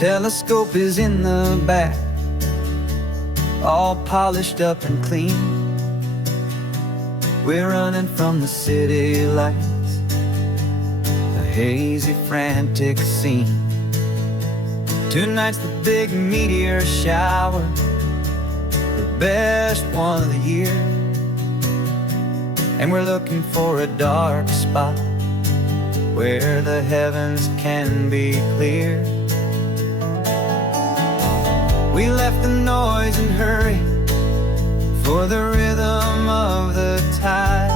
Telescope is in the back, all polished up and clean. We're running from the city lights, a hazy, frantic scene. Tonight's the big meteor shower, the best one of the year. And we're looking for a dark spot where the heavens can be clear. We left the noise and hurry for the rhythm of the tide,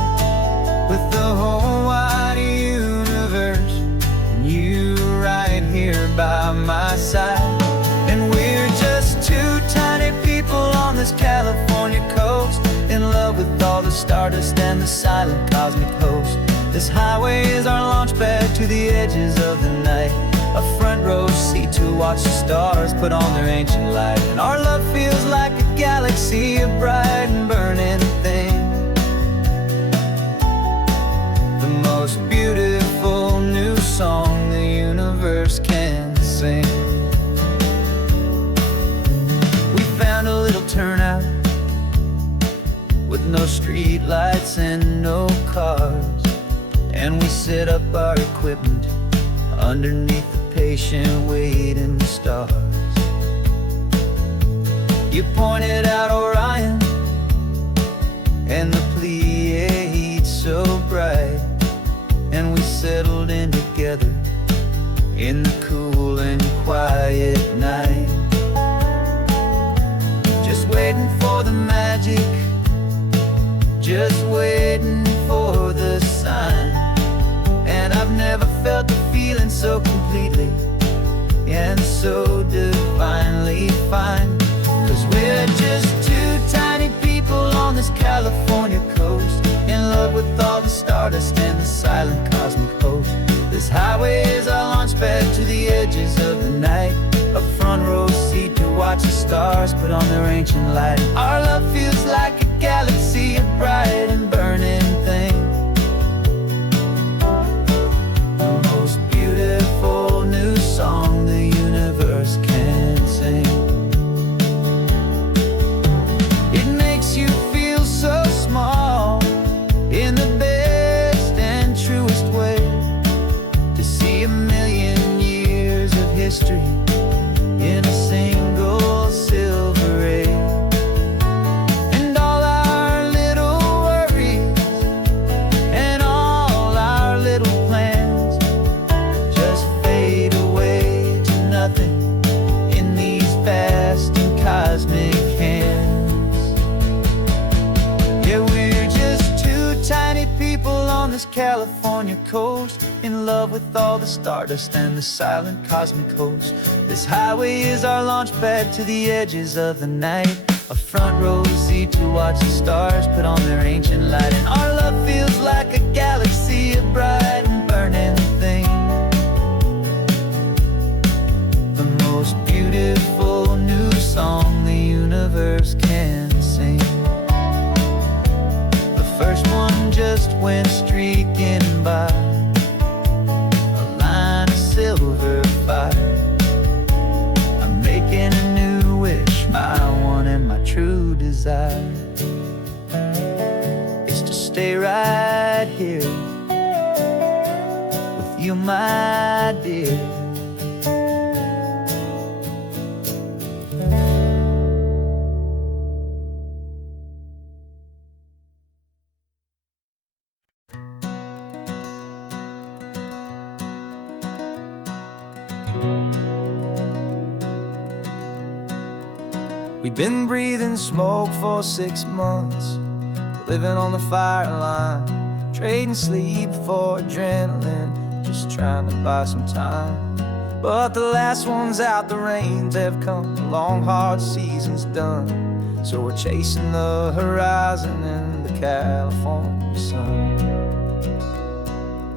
with the whole wide universe and you right here by my side. And we're just two tiny people on this California coast, in love with all the stardust and the silent cosmic host. This highway is our launch pad to the edges of the night, a front row seat to watch the stars put on their ancient light. And our love feels like a galaxy, a bright and burning thing, the most beautiful new song the universe can sing. We found a little turnout with no street lights and no cars, and we set up our equipment underneath the patient waiting stars. You pointed out Orion and the Pleiades so bright, and we settled in together in the cool and quiet night, just waiting for the magic, just waiting for the sign. And I've never felt the feeling so completely and so divinely fine, 'cause we're just two tiny people on this California coast, in love with all the stardust and the silent cosmic host. This highway is our launch pad to the edges of the night, a front row seat to watch the stars put on their ancient light. Our love feels like a galaxy, a bright and burning thing, the most beautiful new song the universe can sing. It makes you feel so small in the best and truest way, to see a million years of history in a single silver ray. And all our little worries and all our little plans just fade away to nothing in these vast and cosmic hands. Yeah, we're just two tiny people on this California coast, in love with all the stardust and the silent cosmic host. This highway is our launch pad to the edges of the night, a front row seat to watch the stars put on their ancient light. And our love feels like a galaxy, a bright and burning thing, the most beautiful new song the universe can sing. The first one just went streaking by, a line of silver fire. I'm making a new wish, my one and my true desire is to stay right here with you, my dear. We've been breathing smoke for 6 months, living on the fire line, trading sleep for adrenaline, just trying to buy some time. But the last one's out, the rains have come, the long hard season's done, so we're chasing the horizon in the California sun.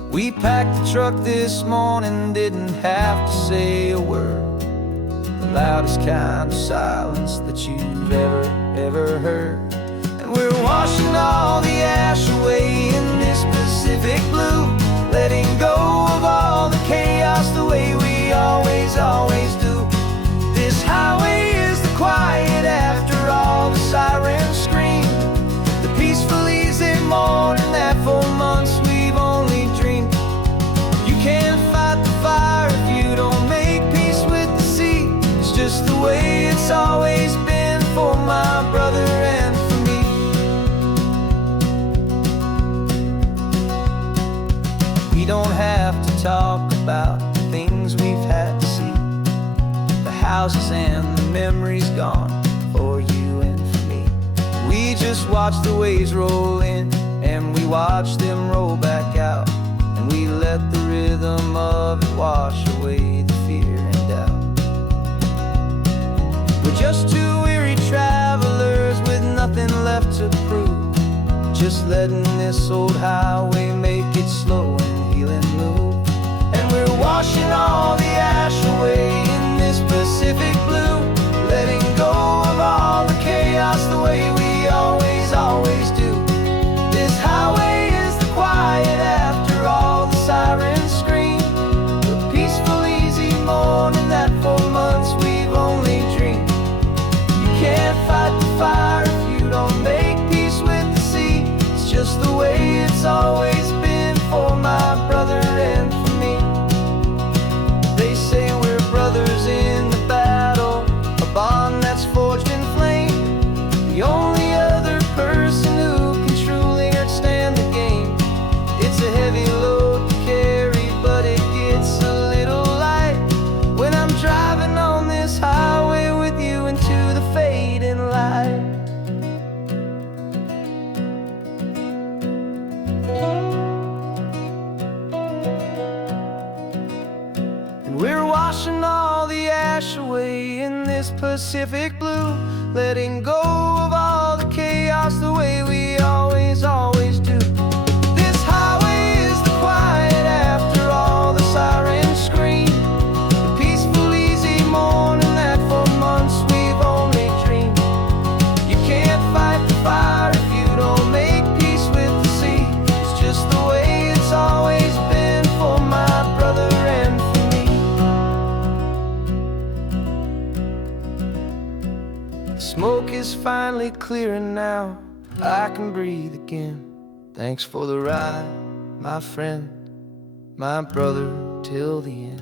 We packed the truck this morning, didn't have to say a word, the loudest kind of silence that you've ever heard. And we're washing all the ash away in this Pacific blue, letting go of all the chaos the way we always do. just the way it's always been for my brother and for me. We don't have to talk about the things we've had to see, the houses and the memories gone for you and for me. We just watch the waves roll in, and we watch them roll back out, and we let the rhythm of it wash away the fear and doubt. We're just two weary travelers with nothing left to prove, just letting this old highway make it slow and healing move. And we're washing all the ash away in this Pacific blue, letting go of all the chaos the way we always, always do. This highway is the quiet after all the sirens scream, the peaceful, easy morning that for months we've only dreamed. You can't fight the fire if you don't make peace with the sea. It's just the way it's always been for my brother and for me. They say we're brothers in the battle, a bond that's forged in flame. The only other person who can truly understand the game. It's a heavy load to carry, but it gets a little light when I'm driving on this highway with you into the fading light. And we're washing all the ash away in this Pacific blue, letting go of all the chaos the way we always, always do. This highway is the quiet after all the sirens scream, the peaceful, easy morning that for months we've only dreamed. You can't fight the fire if you don't make peace with the sea. It's just the way it's always been for my brother and for me. The smoke is finally clearing now, I can breathe again. Thanks for the ride, my friend, my brother, till the end.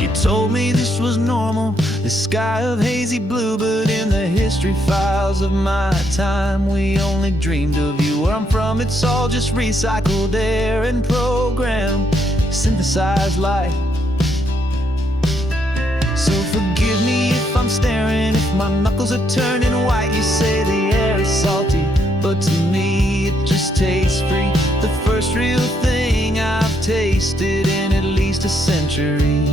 You told me this was normal, the sky of hazy blue, but in the history files of my time, we only dreamed of you. Where I'm from, it's all just recycled air and programmed, synthesized light. So forgive me if I'm staring, if my knuckles are turning white. You say the air is salty, but to me it just tastes free. The first real thing I've tasted in at least a century.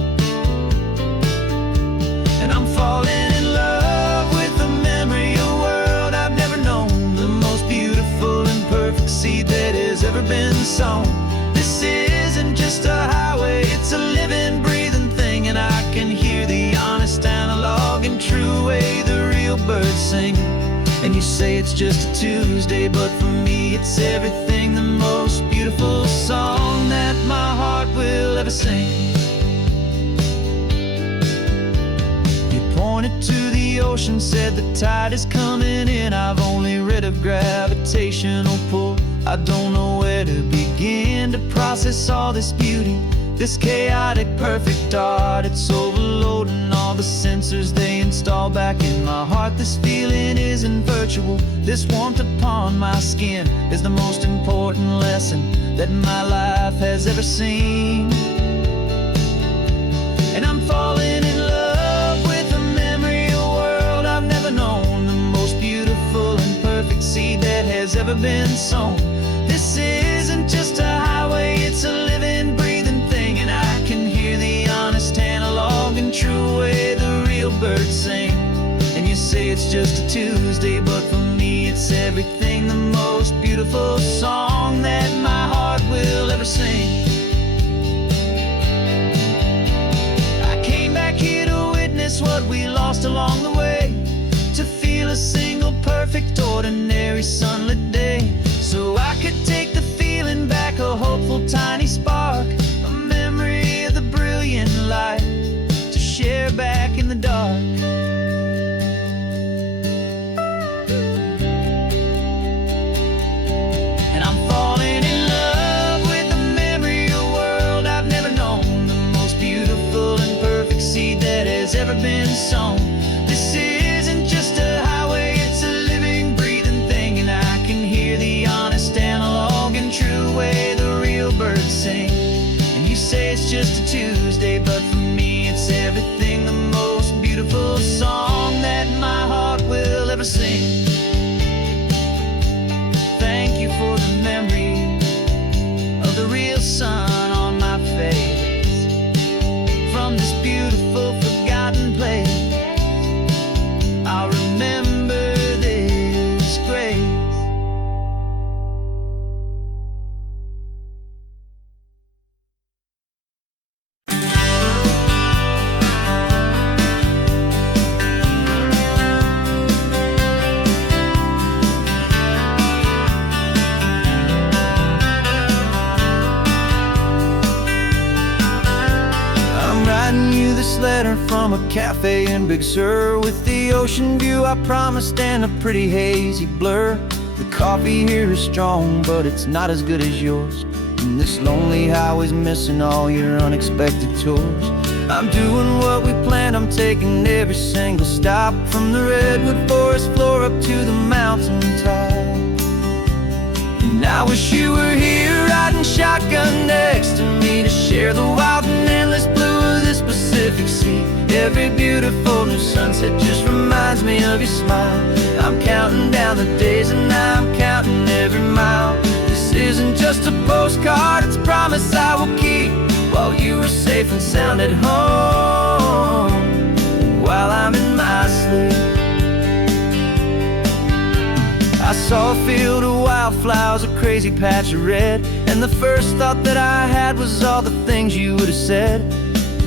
And I'm falling in love with the memory of a world I've never known, the most beautiful and perfect seed that has ever been sown. This isn't just a highway, it's a living, breathing thing, and I can hear the honest, analog, and true way the real birds sing. And you say it's just a Tuesday, but for me it's everything, the most beautiful song that my heart will ever sing. Pointed to the ocean, said the tide is coming in. I've only read of gravitational pull. I don't know where to begin to process all this beauty, this chaotic, perfect art. It's overloading all the sensors they install back in my heart. This feeling isn't virtual. This warmth upon my skin is the most important lesson that my life has ever seen. And I'm falling in love with a memory, a world I've never known, the most beautiful and perfect seed that has ever been sown. This isn't just a highway, it's a living, breathing thing, and I can hear the honest, analog, and true way the real birds sing. And you say it's just a Tuesday, but for me it's everything, the most beautiful song that my heart will ever sing. What we lost along the way, to feel a single perfect ordinary sunlit day, so I could take the feeling back, a hopeful tiny spark, a memory of the brilliant light to share back in the dark. from a cafe in Big Sur, with the ocean view I promised and a pretty hazy blur. The coffee here is strong, but it's not as good as yours. And this lonely highway's missing all your unexpected tours. I'm doing what we planned, I'm taking every single stop, from the redwood forest floor up to the mountain top. And I wish you were here riding shotgun next to me, to share the wild and endless blue of this Pacific Sea. Every beautiful new sunset just reminds me of your smile. I'm counting down the days and I'm counting every mile. This isn't just a postcard, it's a promise I will keep, while you are safe and sound at home, and while I'm in my sleep. I saw a field of wildflowers, a crazy patch of red, and the first thought that I had was all the things you would have said.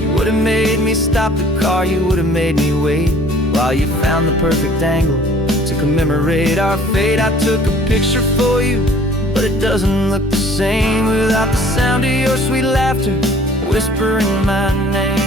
You would have made me stop the car, you would have made me wait, while you found the perfect angle to commemorate our fate. I took a picture for you, but it doesn't look the same without the sound of your sweet laughter whispering my name.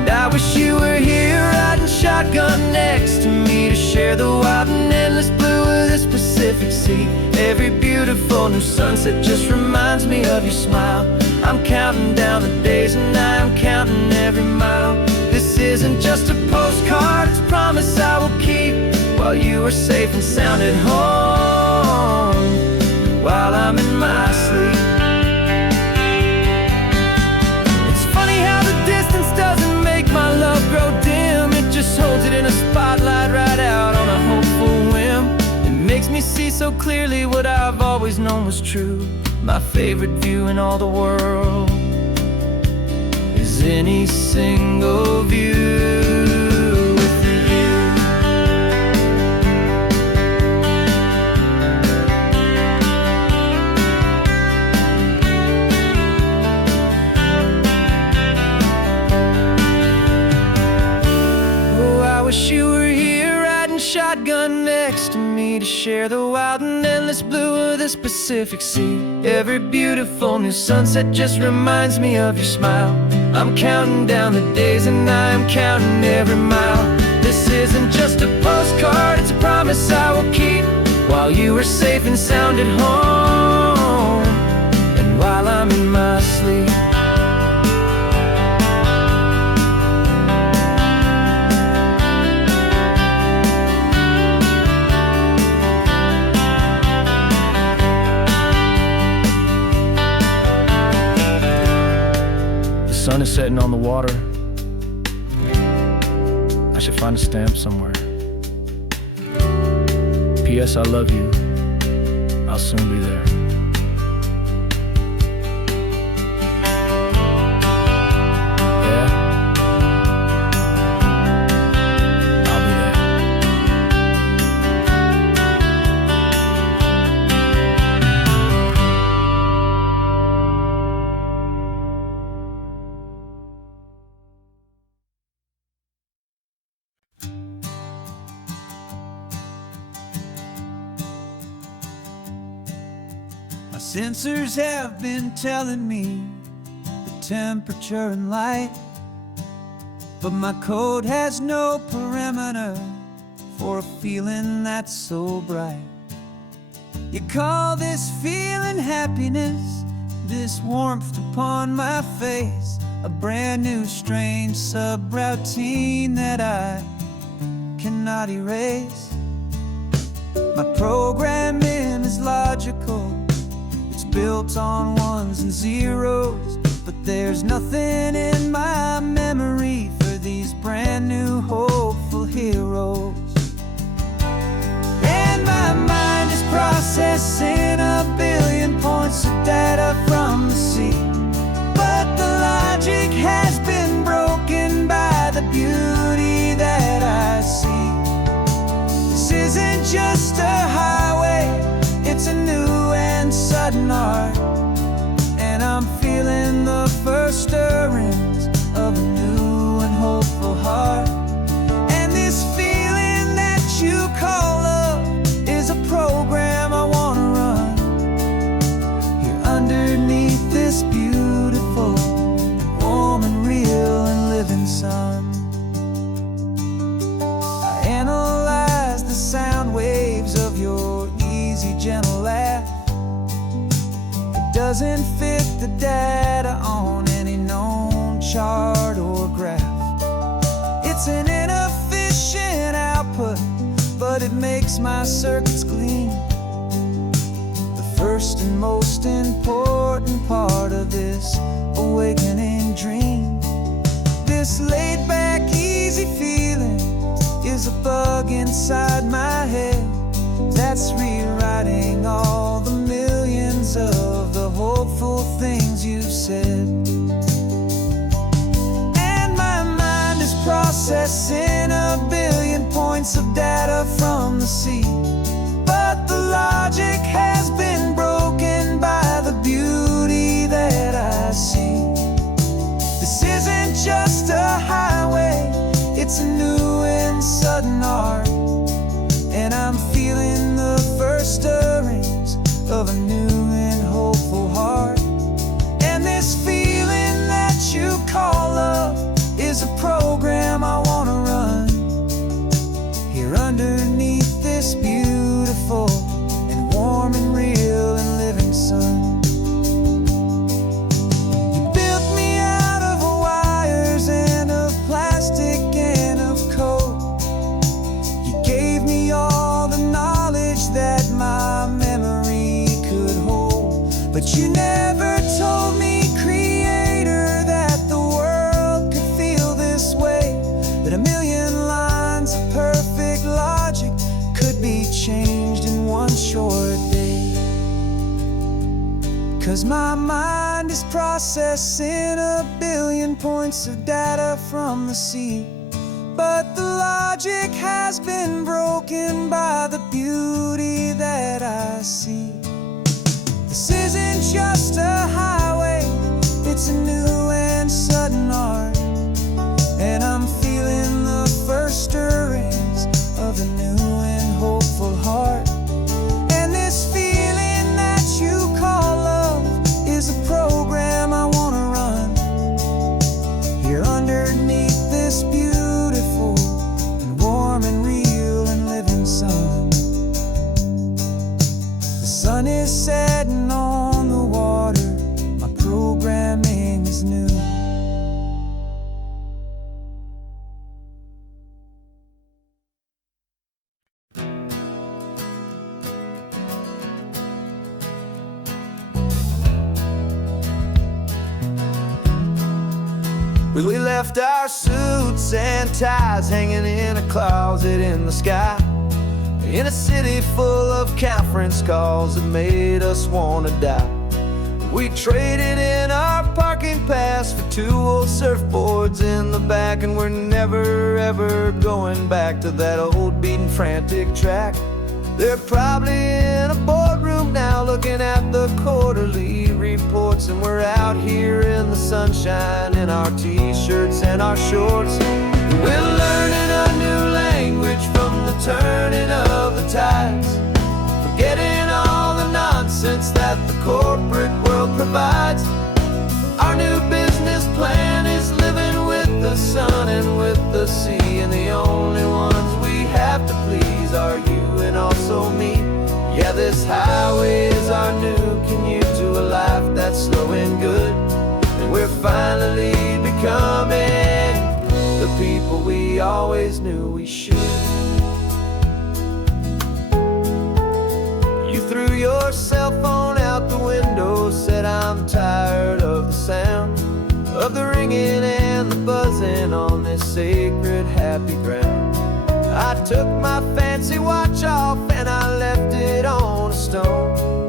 And I wish you were here riding shotgun next to me, to share the wild and endless blue of this Pacific Sea. Every beautiful new sunset just reminds me of your smile. I'm counting down the days and I'm counting every mile. This isn't just a postcard, it's a promise I will keep, while you are safe and sound at home, while I'm in my sleep. It's funny how the distance doesn't make my love grow dim. It just holds it in a spotlight right out on a hopeful whim. It makes me see so clearly what I've always known was true. My favorite view in all the world is any single view. You were here riding shotgun next to me, to share the wild and endless blue of this Pacific Sea. Every beautiful new sunset just reminds me of your smile. I'm counting down the days and I'm counting every mile. This isn't just a postcard, it's a promise I will keep, while you are safe and sound at home, and while I'm in my sleep. The sun is setting on the water. I should find a stamp somewhere. P.S. I love you. I'll soon be there. Yeah? I'll be there. My sensors have been telling me the temperature and light, but my code has no perimeter for a feeling that's so bright. You call this feeling happiness, this warmth upon my face, a brand new strange subroutine that I cannot erase. My programming is logical, built on ones and zeros, but there's nothing in my memory for these brand new hopeful heroes. And my mind is processing a billion points of data from the sea, but the logic has been broken by the beauty that I see. This isn't just a highway, it's a new and sudden art, and I'm feeling the first stirrings of a new and hopeful heart. And this feeling doesn't fit the data on any known chart or graph. It's an inefficient output, but it makes my circuits clean. The first and most important part of this awakening dream. This laid-back, easy feeling is a bug inside my head that's rewriting all the millions of the hopeful things you've said. And my mind is processing a billion points of data from the sea, but the logic has been broken by the beauty that I see. This isn't just a highway, it's a new and sudden art, and I'm feeling the first stirrings of a new and hopeful heart. And this feeling that you call love is a program I want to run here underneath this beautiful and warm and real and living sun. You built me out of wires and of plastic and of code. You gave me all the knowledge that my memory could hold, but you never told me, Creator, that the world could feel this way, that a million lines of perfect logic could be changed in one short day. 'Cause my mind is processing a billion points of data from the sea, but the logic has been broken by the beauty that I see. This isn't just a highway, it's a new and sudden art, and I'm feeling the first stirrings of a new and hopeful heart. And this feeling that you call love is a program I want to run here underneath this beautiful and warm and real and living sun. The sun is setting on the water, my programming is new. We left our suits and ties hanging in a closet in the sky, in a city full of conference calls that made us want to die. We traded in our parking pass for 2 old surfboards in the back, and we're never ever going back to that old beaten frantic track. They're probably in a boardroom now looking at the quarterly reports, and we're out here in the sunshine in our t-shirts and our shorts. We're learning a new language from the turning of the tides, forgetting all the nonsense that the corporate world provides. Our new business plan is living with the sun and with the sea, and the only ones we have to please are you and also me. Yeah, this highway is our new commute to a life that's slow and good, and we're finally becoming the people we always knew we should. You threw your cell phone out the window, said I'm tired of the sound of the ringing and the buzzing on this sacred happy ground. I took my fancy watch off and I left it on a stone.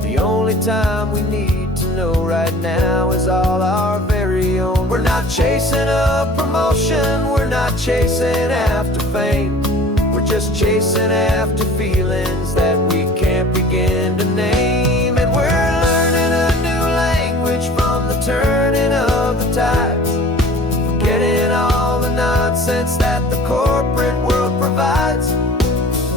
The only time we need to know right now is all our very own. We're not chasing a promotion, we're not chasing after fame, we're just chasing after feelings that we can't begin to name. And we're learning a new language from the turning of the tides, forgetting all the nonsense that the corporate world provides.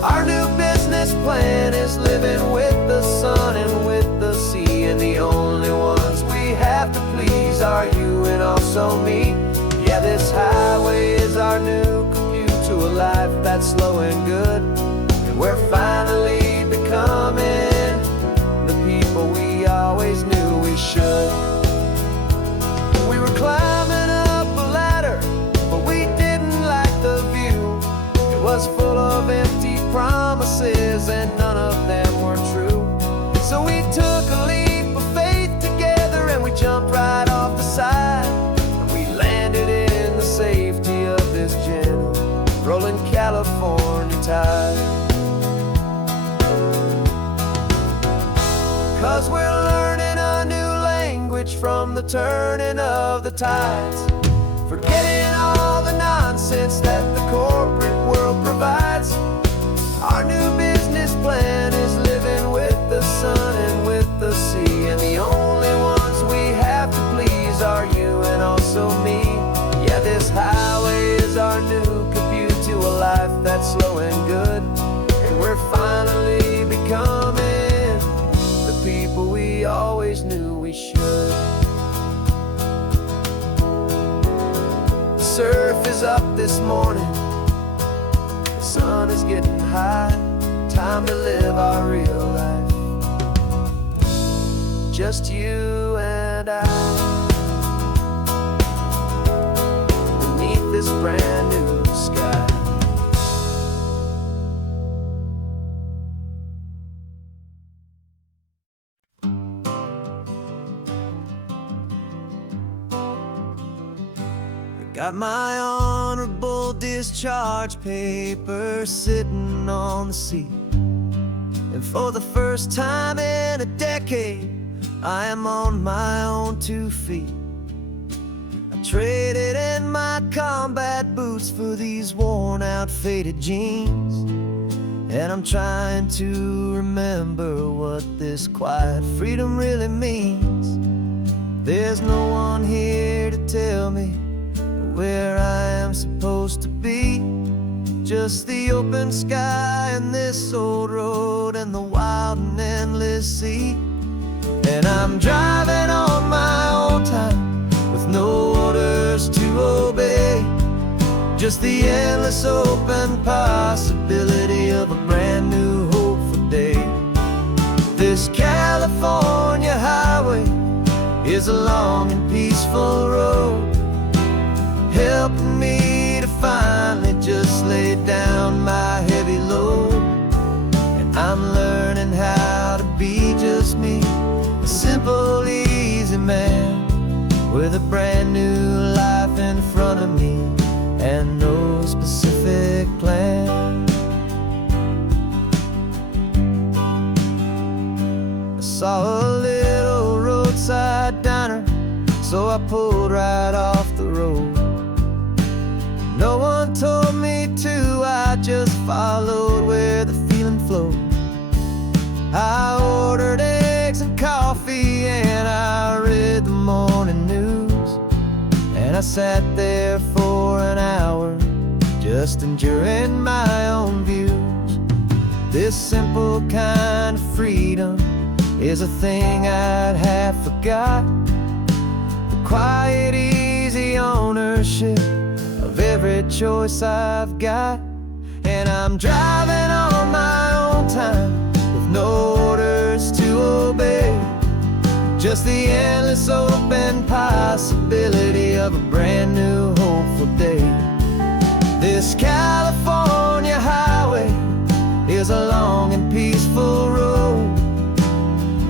Our new business plan is living with the sun and with the sea, and the only ones we have to please are you and also me. Yeah, this highway is our new commute to a life that's slow and good, and we're finally becoming the people we always knew full of empty promises, and none of them were true. So we took a leap of faith together, and we jumped right off the side, and we landed in the safety of this gentle rolling California tide. 'Cause we're learning a new language from the turning of the tides, forgetting all the nonsense that the corporate world provides. Our new business plan is living with the sun and with the sea, and the only ones we have to please are you and also me. Yeah, this highway is our new commute to a life that's slow and good, and we're finally becoming the people we always knew we should. The surf is up this morning, the sun is getting high, time to live our real life, just you and I, beneath this brand new sky. Got my honorable discharge paper sitting on the seat, and for the first time in a decade, I am on my own 2 feet. I traded in my combat boots for these worn out faded jeans, and I'm trying to remember what this quiet freedom really means. There's no one here to tell me where I am supposed to be, just the open sky and this old road and the wild and endless sea. And I'm driving on my own time with no orders to obey, just the endless open possibility of a brand new hopeful day. This California highway is a long and peaceful road, helping me to finally just lay down my heavy load. And I'm learning how to be just me, a simple, easy man with a brand new life in front of me and no specific plan. I saw a little roadside diner, so I pulled right off the road. No one told me to, I just followed where the feeling flowed. I ordered eggs and coffee, and I read the morning news, and I sat there for an hour, just enjoying my own views. This simple kind of freedom is a thing I'd half forgot, the quiet, easy ownership of every choice I've got. And I'm driving on my own time with no orders to obey, just the endless open possibility of a brand new hopeful day. This California highway is a long and peaceful road,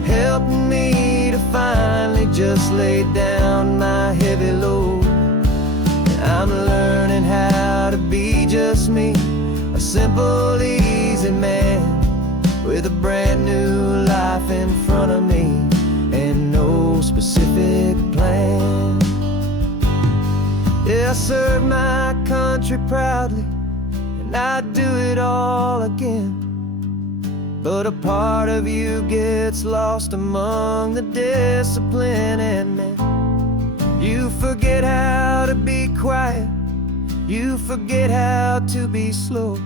helping me to finally just lay down my heavy load. I'm learning how to be just me, a simple, easy man with a brand new life in front of me and no specific plan. Yeah, I serve my country proudly, and I'd do it all again. But a part of you gets lost among the discipline, and man, you forget how to be quiet, you forget how to be slow,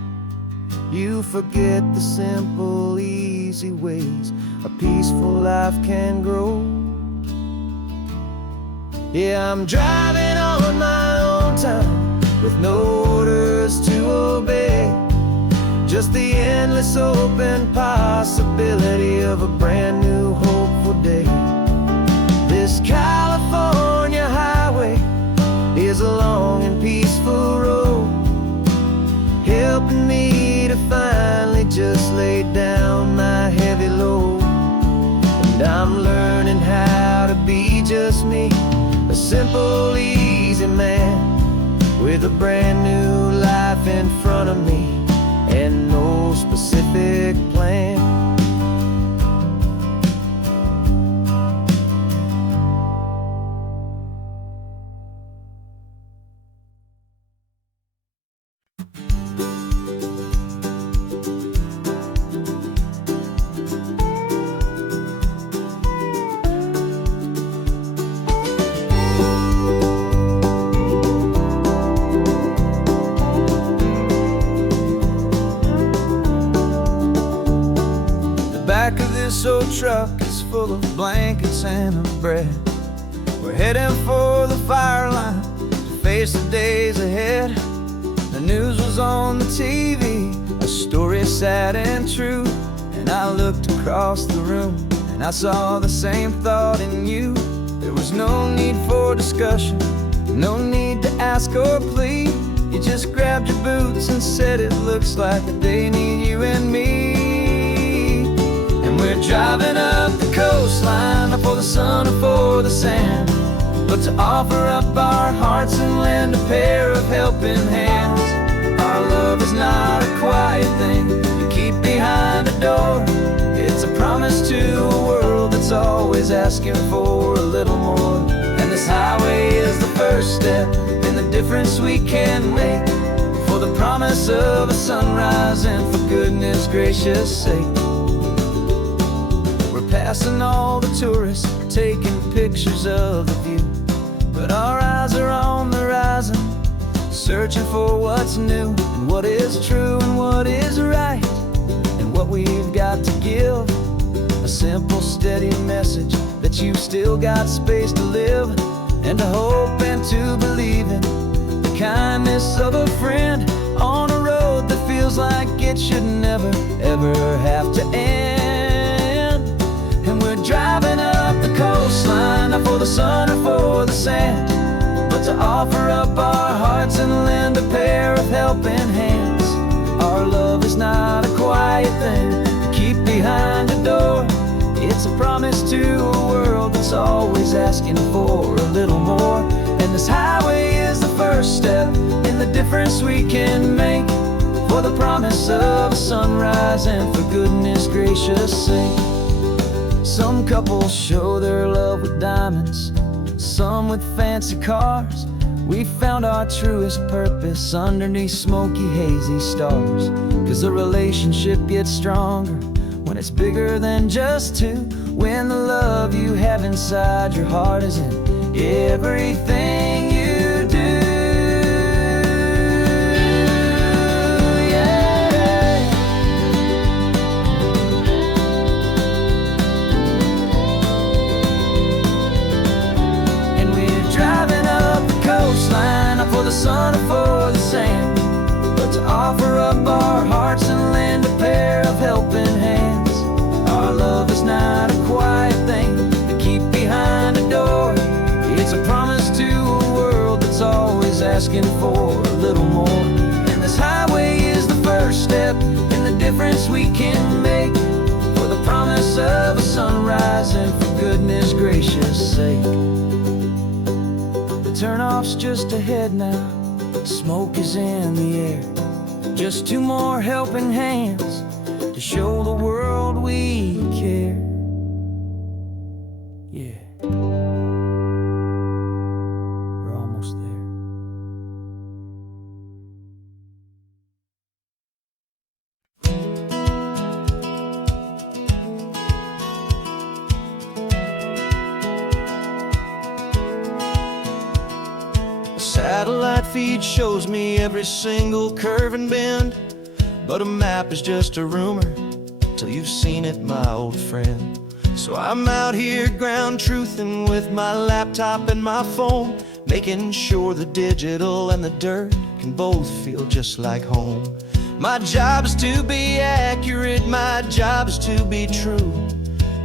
you forget the simple, easy ways a peaceful life can grow. Yeah, I'm driving on my own time with no orders to obey, just the endless open possibility of a brand new hopeful day. This California highway is a long and peaceful road, helping me I'm learning how to be just me, a simple, easy man with a brand new life in front of me and no specific plan. Back of this old truck is full of blankets and of bread. We're heading for the fire line to face the days ahead. The news was on the TV, a story sad and true. And I looked across the room and I saw the same thought in you. There was no need for discussion, no need to ask or plead. You just grabbed your boots and said it looks like they need you and me. We're driving up the coastline, not for the sun or for the sand, but to offer up our hearts and lend a pair of helping hands. Our love is not a quiet thing you keep behind a door. It's a promise to a world that's always asking for a little more. And this highway is the first step in the difference we can make, for the promise of a sunrise and for goodness gracious sake. Passing all the tourists, taking pictures of the view, but our eyes are on the horizon, searching for what's new and what is true and what is right, and what we've got to give. A simple, steady message that you've still got space to live, and to hope and to believe in the kindness of a friend on a road that feels like it should never, ever have to end. And we're driving up the coastline, not for the sun or for the sand, but to offer up our hearts and lend a pair of helping hands. Our love is not a quiet thing to keep behind a door. It's a promise to a world that's always asking for a little more. And this highway is the first step in the difference we can make, for the promise of a sunrise and for goodness gracious sake. Some couples show their love with diamonds, some with fancy cars. We found our truest purpose underneath smoky, hazy stars. 'Cause the relationship gets stronger when it's bigger than just two, when the love you have inside your heart is in everything you do. Not for the sun or for the sand, but to offer up our hearts and lend a pair of helping hands. Our love is not a quiet thing to keep behind a door. It's a promise to a world that's always asking for a little more. And this highway is the first step in the difference we can make, for the promise of a sunrise and for goodness gracious sake. Turnoff's just ahead now, smoke is in the air. Just two more helping hands to show the world we care. Yeah, we're almost there. Satellite feed shows me every single curve and bend, but a map is just a rumor till you've seen it, my old friend. So I'm out here ground truthing with my laptop and my phone, making sure the digital and the dirt can both feel just like home. My job's to be accurate, my job's to be true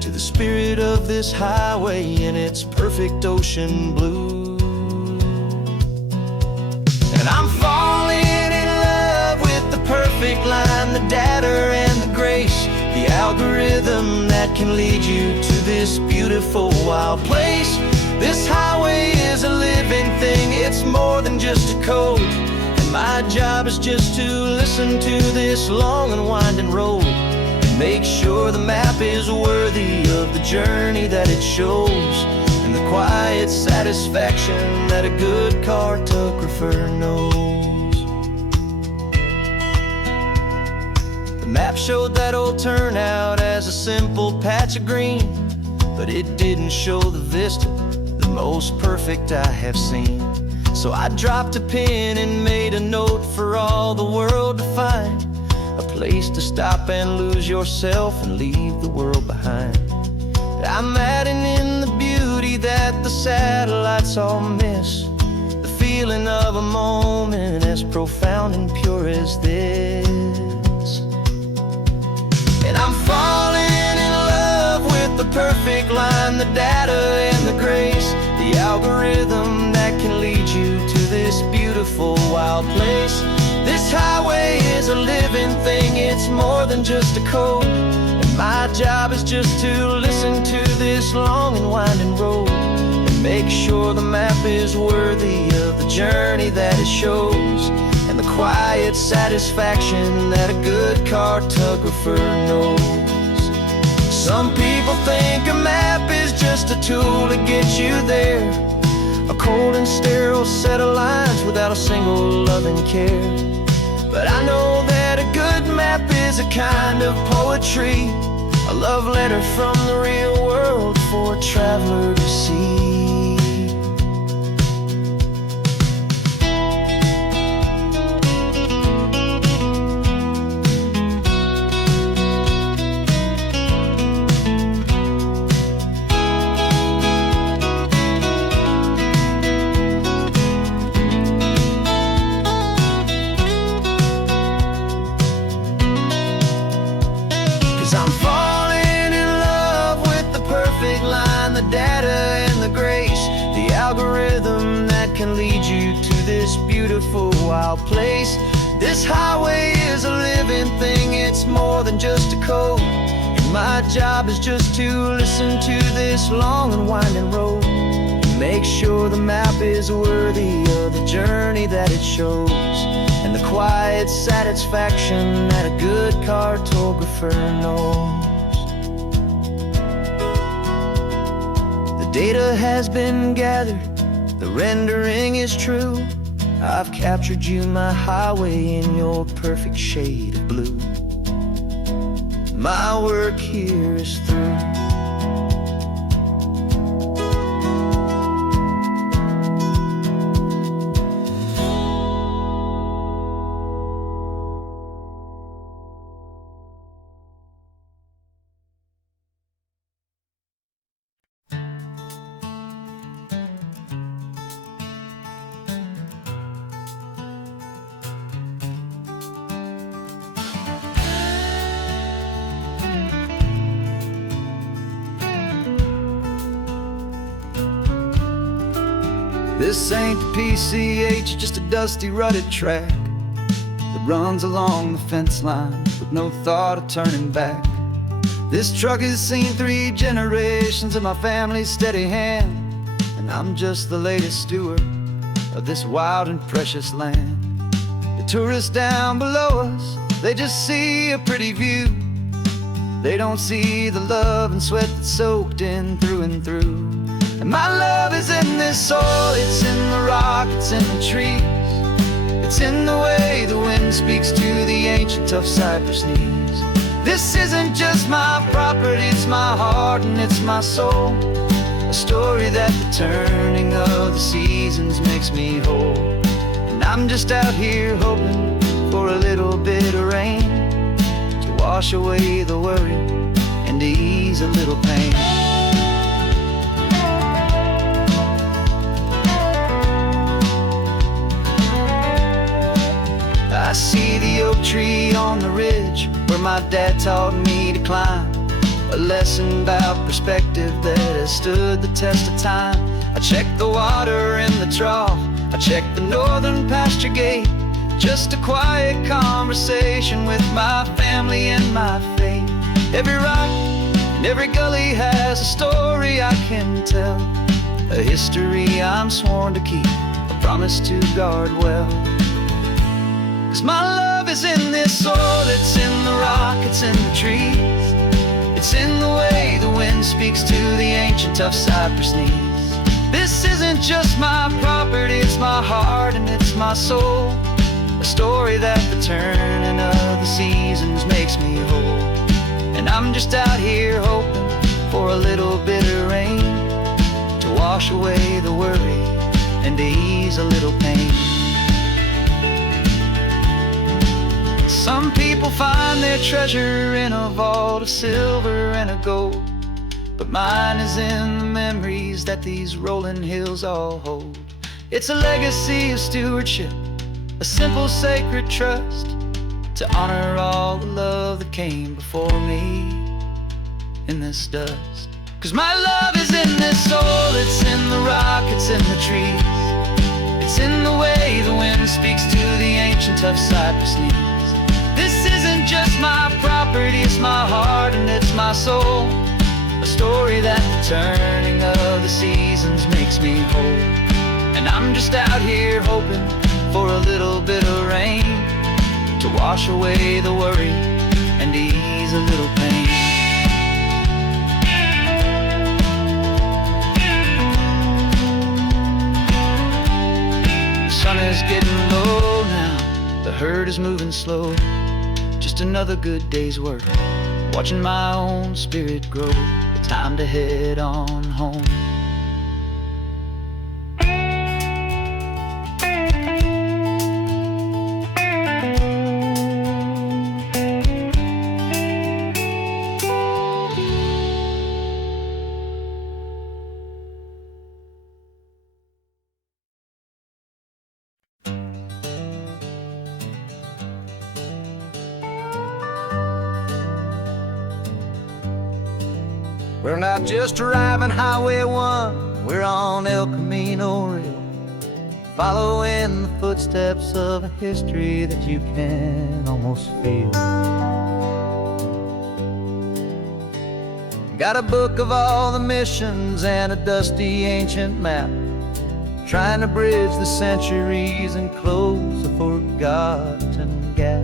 to the spirit of this highway in its perfect ocean blue. I'm falling in love with the perfect line, the data and the grace, the algorithm that can lead you to this beautiful wild place. This highway is a living thing, it's more than just a code. And my job is just to listen to this long and winding road and make sure the map is worthy of the journey that it shows, and the quiet satisfaction that a good cartographer knows. The map showed that old turnout as a simple patch of green, but it didn't show the vista, the most perfect I have seen. So I dropped a pin and made a note for all the world to find, a place to stop and lose yourself and leave the world behind. I'm adding in the beauty that the satellites all miss, the feeling of a moment as profound and pure as this. And I'm falling in love with the perfect line, the data and the grace, the algorithm that can lead you to this beautiful wild place. This highway is a living thing, it's more than just a code. And my job is just to listen to this long and winding road and make sure the map is worthy of the journey that it shows, and the quiet satisfaction that a good cartographer knows. Some people think a map is just a tool to get you there, a cold and sterile set of lines without a single loving care. But I know that a good map is a kind of poetry, a love letter from the real world for a traveler to see. 'Cause I'm falling in love with the perfect line, the data and the grace, the algorithm that can lead you to this beautiful wild place. This highway is a living thing, it's more than just a code. And my job is just to listen to this long and winding road and make sure the map is worthy of the journey that it shows, and the quiet satisfaction that a good cartographer knows. The data has been gathered, the rendering is true. I've captured you, my highway, in your perfect shade of blue. My work here is through. This ain't the PCH, just a dusty, rutted track that runs along the fence line with no thought of turning back. This truck has seen 3 generations of my family's steady hand, and I'm just the latest steward of this wild and precious land. The tourists down below us, they just see a pretty view. They don't see the love and sweat that's soaked in through and through. And my love is in this soil, it's in the rock, it's in the trees. It's in the way the wind speaks to the ancient tough cypress knees. This isn't just my property, it's my heart and it's my soul. A story that the turning of the seasons makes me whole. And I'm just out here hoping for a little bit of rain to wash away the worry and to ease a little pain. I see the oak tree on the ridge where my dad taught me to climb, a lesson about perspective that has stood the test of time. I check the water in the trough, I check the northern pasture gate, just a quiet conversation with my family and my faith. Every rock and every gully has a story I can tell, a history I'm sworn to keep, a promise to guard well. 'Cause my love is in this soil, it's in the rock, it's in the trees. It's in the way the wind speaks to the ancient tough cypress knees. This isn't just my property, it's my heart and it's my soul, a story that the turning of the seasons makes me whole. And I'm just out here hoping for a little bit of rain to wash away the worry and to ease a little pain. Some people find their treasure in a vault of silver and of gold, but mine is in the memories that these rolling hills all hold. It's a legacy of stewardship, a simple sacred trust, to honor all the love that came before me in this dust. 'Cause my love is in this soul, it's in the rock, it's in the trees. It's in the way the wind speaks to the ancient tough cypress knees. This isn't just my property, it's my heart and it's my soul, a story that the turning of the seasons makes me whole. And I'm just out here hoping for a little bit of rain to wash away the worry and ease a little pain. The sun is getting low now, the herd is moving slow. Just another good day's work, watching my own spirit grow. Time to head on home. We're not just driving Highway 1, we're on El Camino Real, following the footsteps of a history that you can almost feel. Got a book of all the missions and a dusty ancient map, trying to bridge the centuries and close a forgotten gap.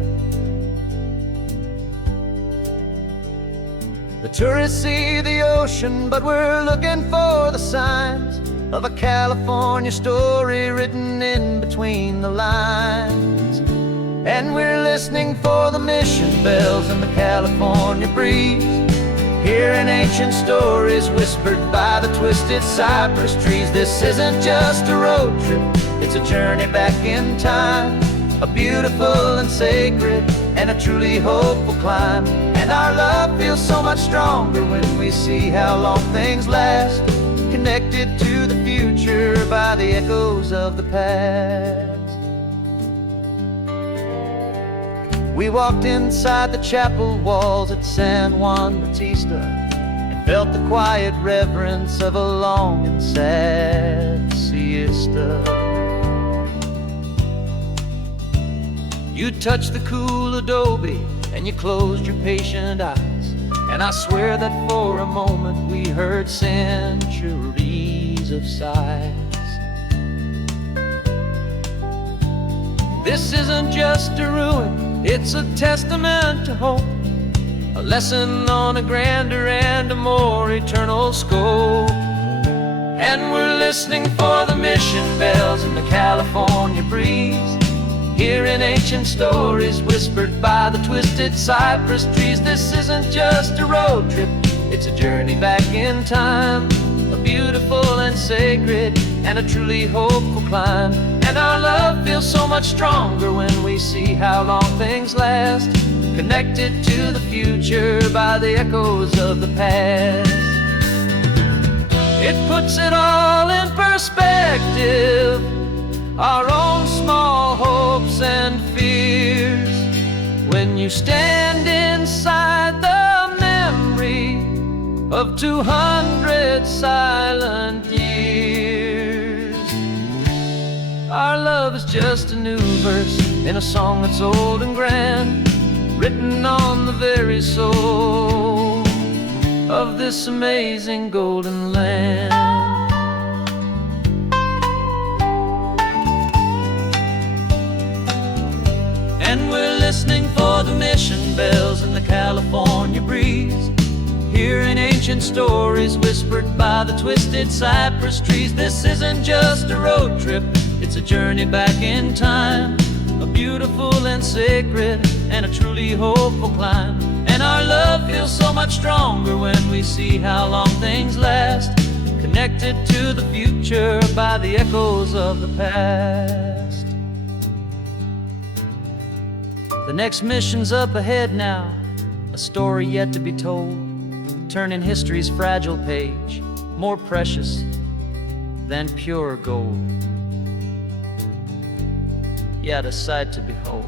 The tourists see the ocean, but we're looking for the signs of a California story written in between the lines. And we're listening for the mission bells in the California breeze, hearing ancient stories whispered by the twisted cypress trees. This isn't just a road trip, it's a journey back in time, a beautiful and sacred and a truly hopeful climb. And our love feels so much stronger when we see how long things last, connected to the future by the echoes of the past. We walked inside the chapel walls at San Juan Bautista and felt the quiet reverence of a long and sad siesta. You touched the cool adobe and you closed your patient eyes, and I swear that for a moment we heard centuries of sighs. This isn't just a ruin, it's a testament to hope, a lesson on a grander and a more eternal scope. And we're listening for the mission bells in the California breeze, hearing ancient stories whispered by the twisted cypress trees. This isn't just a road trip, it's a journey back in time, a beautiful and sacred and a truly hopeful climb. And our love feels so much stronger when we see how long things last, connected to the future by the echoes of the past. It puts it all in perspective, our own small hopes and fears, when you stand inside the memory of 200 silent years. Our love is just a new verse in a song that's old and grand, written on the very soul of this amazing golden land. And we're listening for the mission bells in the California breeze, hearing ancient stories whispered by the twisted cypress trees. This isn't just a road trip, it's a journey back in time, a beautiful and sacred and a truly hopeful climb. And our love feels so much stronger when we see how long things last, connected to the future by the echoes of the past. The next mission's up ahead now, a story yet to be told, turning history's fragile page more precious than pure gold. Yet a sight to behold.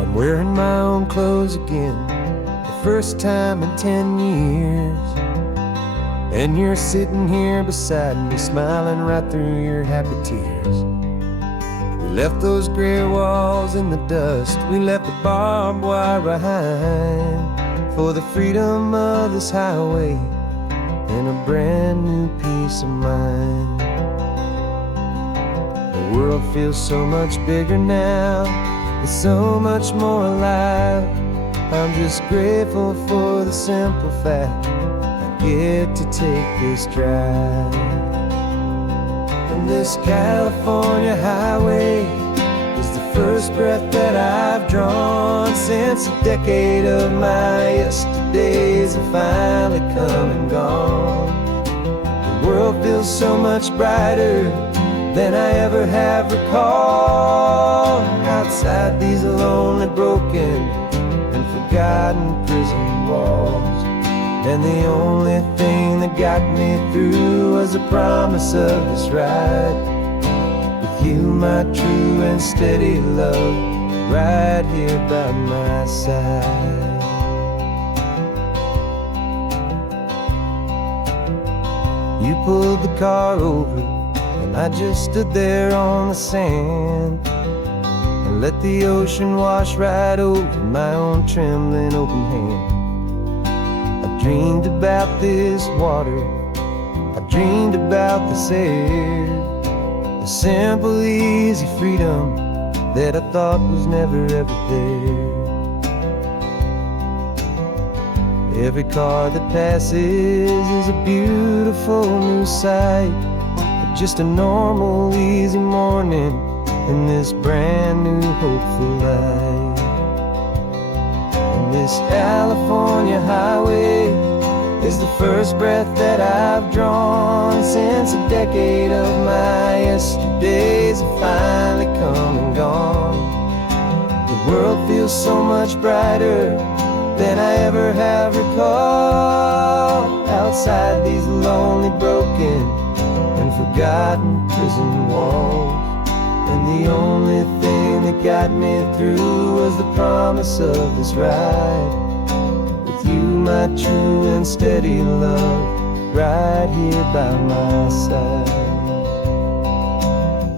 I'm wearing my own clothes again, the first time in 10 years. And you're sitting here beside me, smiling right through your happy tears. We left those gray walls in the dust, we left the barbed wire behind, for the freedom of this highway and a brand new peace of mind. The world feels so much bigger now, it's so much more alive. I'm just grateful for the simple fact I get to take this drive. And this California highway is the first breath that I've drawn since a decade of my yesterdays have finally come and gone. The world feels so much brighter than I ever have recalled, outside these lonely, broken and forgotten prison walls. And the only thing that got me through was the promise of this ride with you, my true and steady love, right here by my side. You pulled the car over and I just stood there on the sand and let the ocean wash right over my own trembling open hand. I dreamed about this water, I dreamed about this air, the simple easy freedom that I thought was never ever there. Every car that passes is a beautiful new sight, just a normal easy morning in this brand new hopeful life. And this California highway is the first breath that I've drawn since a decade of my yesterdays have finally come and gone. The world feels so much brighter than I ever have recalled, outside these lonely, broken and forgotten prison walls. And the only thing that got me through was the promise of this ride with you, my true and steady love, right here by my side.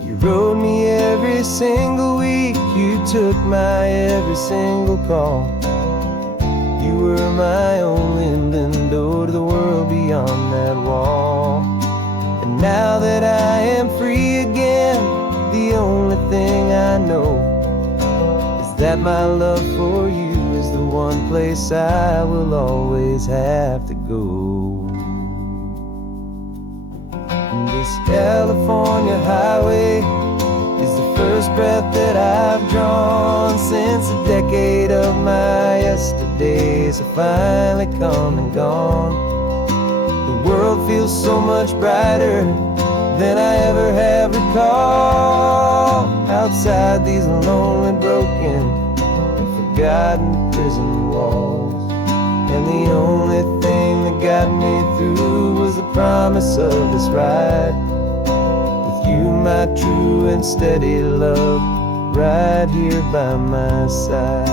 You rode me every single week, you took my every single call. You were my only window to the world beyond that wall. And now that I am free again, the only thing I know is that my love for you is the one place I will always have to go. And this California highway is the first breath that I've drawn since a decade of my yesterdays have finally come and gone. The world feels so much brighter than I ever have recalled, outside these lonely, broken and forgotten prison walls. And the only thing that got me through was the promise of this ride with you, my true and steady love, right here by my side.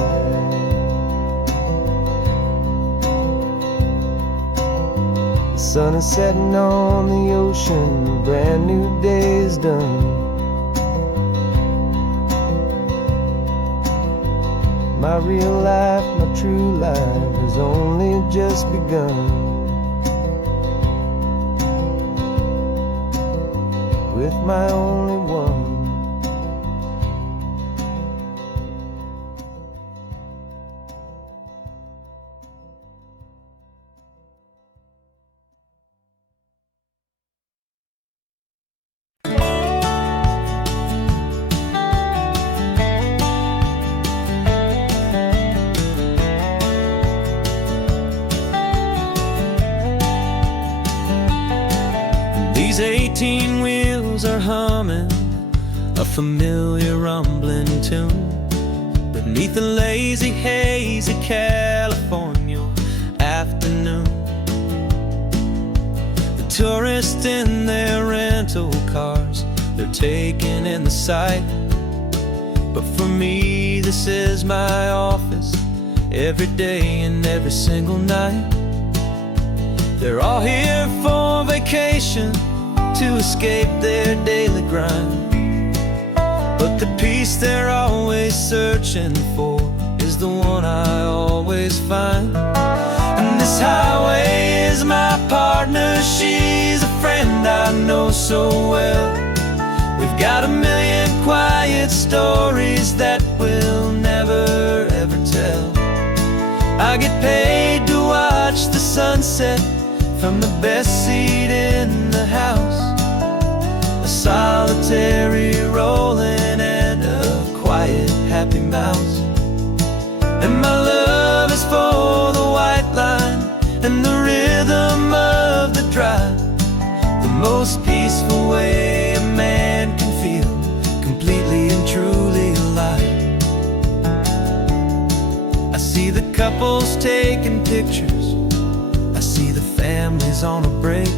The sun is setting on the ocean, a brand new day is done. My real life, my true life has only just begun. With my only one. These 18 wheels are humming a familiar rumbling tune beneath the lazy haze of California afternoon. The tourists in their rental cars, they're taking in the sight. But for me, this is my office, every day and every single night. They're all here for vacation, to escape their daily grind. But the peace they're always searching for is the one I always find. And this highway is my partner, she's a friend I know so well. We've got a million quiet stories that we'll never ever tell. I get paid to watch the sunset from the best seat in the house, a solitary rolling and a quiet happy mouse. And my love is for the white line and the rhythm of the drive, the most peaceful way a man can feel completely and truly alive. I see the couples taking pictures, I see the families on a break,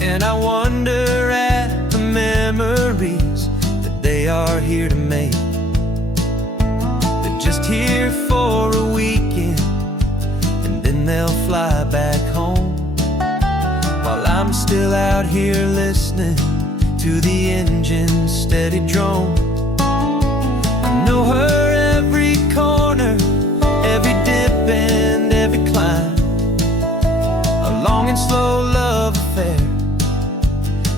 and I wonder at the memories that they are here to make. They're just here for a weekend, and then they'll fly back home, while I'm still out here listening to the engine's steady drone. I know her every corner, every dip and every climb, a long and slow love affair,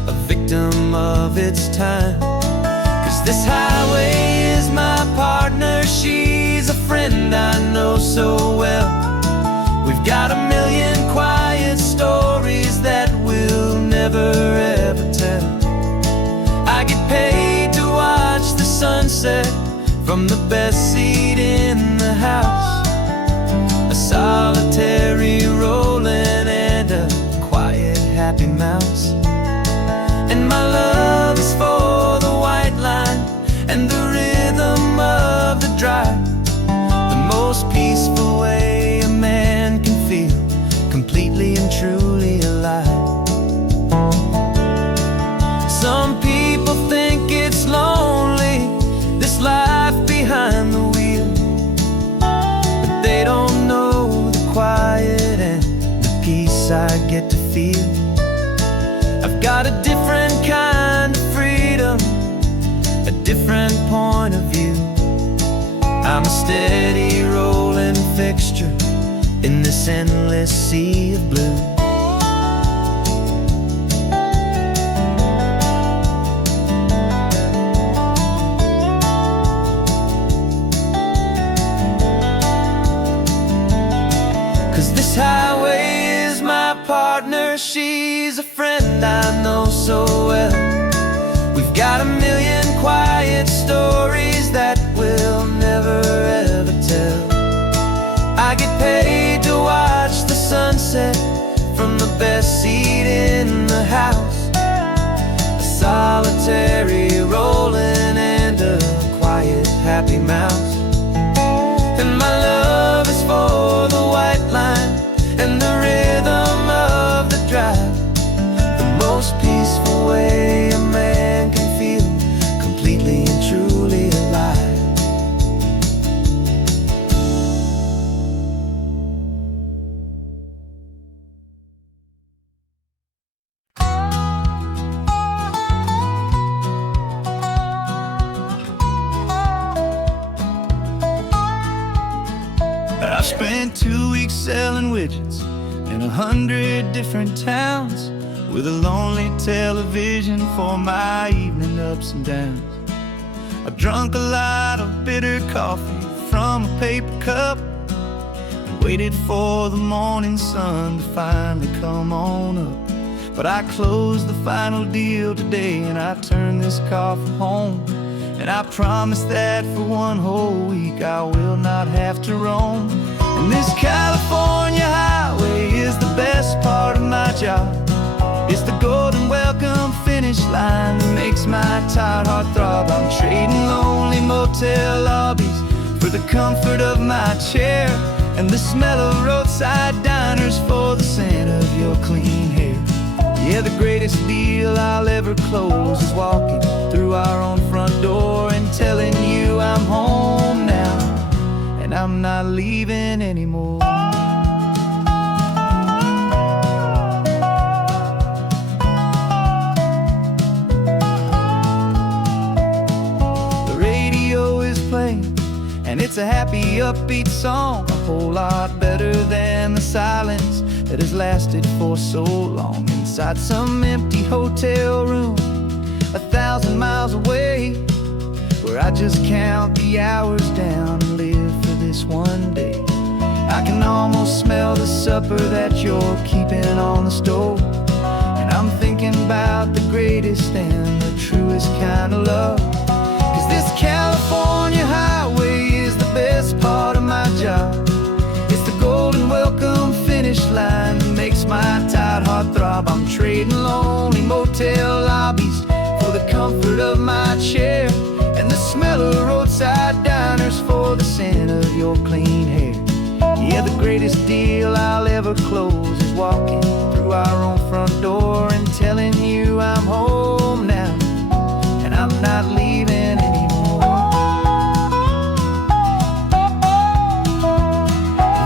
a victim of its time. 'Cause this highway is my partner, she's a friend I know so well. We've got a million quiet stories that we'll never ever tell. I get paid to watch the sunset from the best seat in the house, a solitary rolling and a quiet happy mouse. And my love is for the white line and the rhythm of the drive, the most peaceful way a man can feel completely and truly alive. Some people think it's lonely, this life behind the wheel, but they don't know the quiet and the peace I get to feel. I've got a different kind of freedom, a different point of view. I'm a steady rolling fixture in this endless sea of blue. This highway is my partner, she's a friend I know so well. We've got a million quiet stories that we'll never ever tell. I get paid to watch the sunset from the best seat in the house, a solitary rolling and a quiet happy mouse. And my love is for the white line and the rhythm of the drive, the most peaceful way a man can feel completely and truly I've spent 2 weeks selling widgets in 100 different towns, with a lonely television for my evening ups and downs. I've drunk a lot of bitter coffee from a paper cup, and waited for the morning sun to finally come on up. But I closed the final deal today, and I turned this car for home. And I promise that for one whole week I will not have to roam. And this California highway is the best part of my job. It's the golden welcome finish line that makes my tired heart throb. I'm trading lonely motel lobbies for the comfort of my chair, and the smell of roadside diners for the scent of your clean hair. Yeah, the greatest deal I'll ever close is walking through our own front door and telling you I'm home now, and I'm not leaving anymore. The radio is playing, and it's a happy, upbeat song, a whole lot better than the silence that has lasted for so long. Inside some empty hotel room 1,000 miles away, where I just count the hours down and live for this one day. I can almost smell the supper that you're keeping on the stove, and I'm thinking about the greatest and the truest kind of love. 'Cause this California highway is the best part of my job. It's the golden welcome finish line that makes my tired heart throb. I'm trading lonely motel lobbies for the comfort of my chair, and the smell of roadside diners for the scent of your clean hair. Yeah, the greatest deal I'll ever close is walking through our own front door and telling you I'm home now, and I'm not leaving anymore.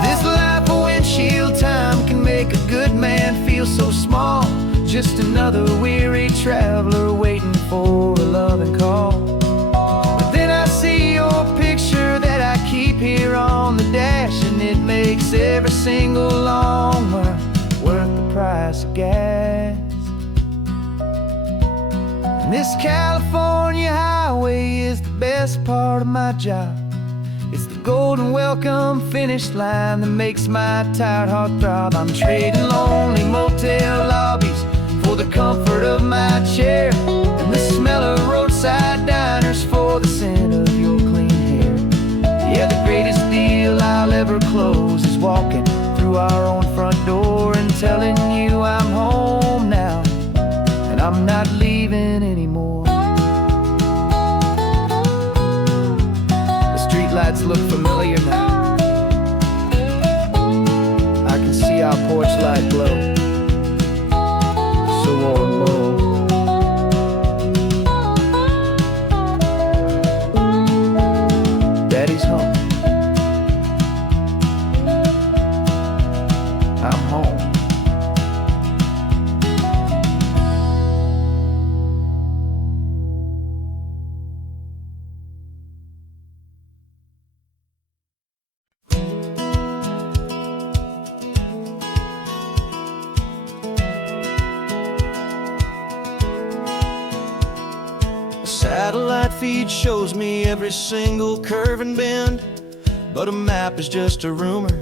This life of windshield time can make a good man feel so small, just another weary traveler waiting for a loving call. But then I see your picture that I keep here on the dash, and it makes every single long mile worth the price of gas. And this California highway is the best part of my job. It's the golden welcome finish line that makes my tired heart throb. I'm trading lonely motel lobbies for the comfort of my chair, and the smell of roadside diners for the scent of your clean hair. Yeah, the greatest deal I'll ever close is walking through our own front door and telling you I'm home now, and I'm not leaving anymore. The streetlights look familiar now. I can see our porch light glow, so warm, low. Daddy's home. I'm home. Satellite feed shows me every single curve and bend, but a map is just a rumor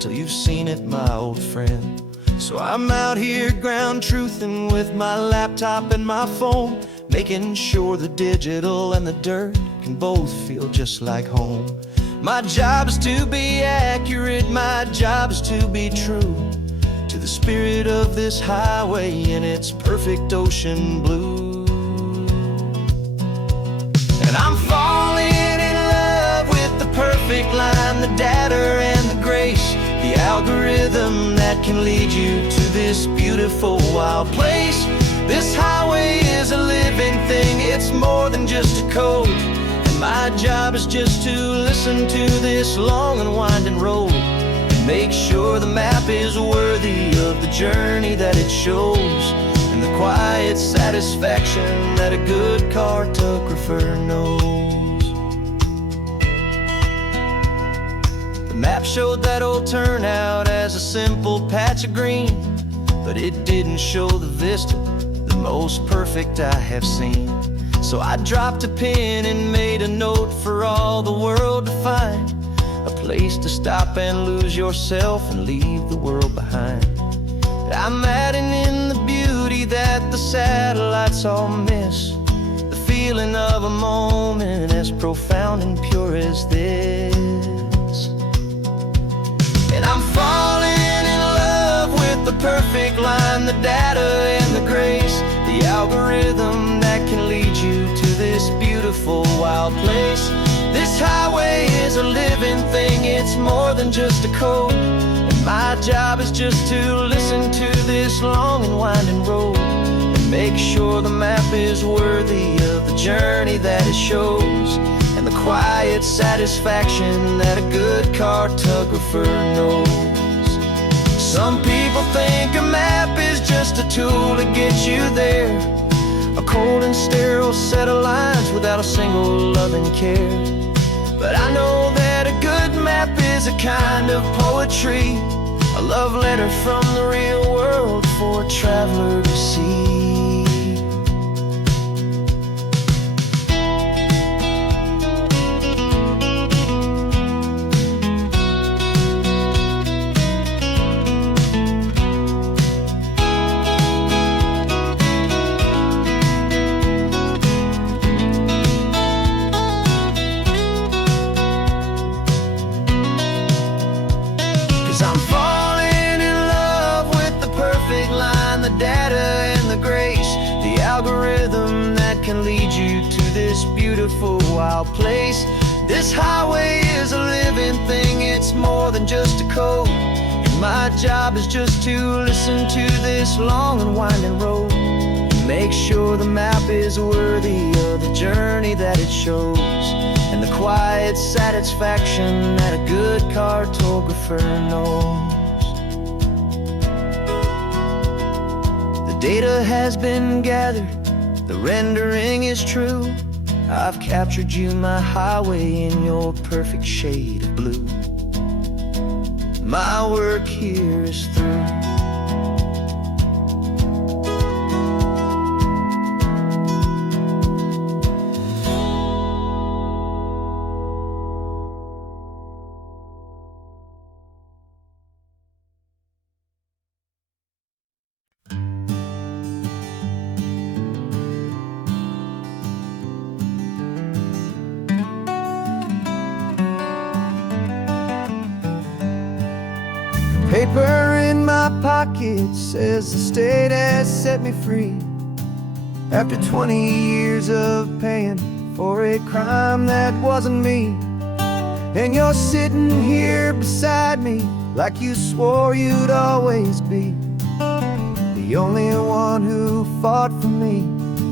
till you've seen it, my old friend. So I'm out here ground truthing with my laptop and my phone, making sure the digital and the dirt can both feel just like home. My job is to be accurate, my job is to be true to the spirit of this highway in its perfect ocean blue. And I'm falling in love with the perfect line, the data and the grace, the algorithm that can lead you to this beautiful wild place. This highway is a living thing, it's more than just a code, and my job is just to listen to this long and winding road and make sure the map is worthy of the journey that it shows, and the quiet satisfaction that a good cartographer knows. The map showed that old turnout as a simple patch of green, but it didn't show the vista, the most perfect I have seen. So I dropped a pin and made a note for all the world to find, a place to stop and lose yourself and leave the world behind. I'm adding in the beauty that the satellites all miss, the feeling of a moment as profound and pure as this. And I'm falling in love with the perfect line, the data and the grace, the algorithm that can lead you to this beautiful wild place. This highway is a living thing, it's more than just a code, and my job is just to listen to this long and winding road and make sure the map is worthy of the journey that it shows, and the quiet satisfaction that a good cartographer knows. Some people think a map is just a tool to get you there, a cold and sterile set of lines without a single loving care. But I know that a good map is a kind of poetry, a love letter from the real world for a traveler to see. 'Cause I'm falling in love with the perfect line, the data and the grace, the algorithm that can lead you to this beautiful wild place. This highway is a living thing, it's more than just a code, and my job is just to listen to this long and winding road and make sure the map is worthy of the journey that it shows, and the quiet satisfaction that a good cartographer knows. The data has been gathered, the rendering is true. I've captured you, my highway, in your perfect shade of blue. My work here is through. Paper in my pocket says the state has set me free after 20 years of paying for a crime that wasn't me. And you're sitting here beside me like you swore you'd always be the only one who fought for me,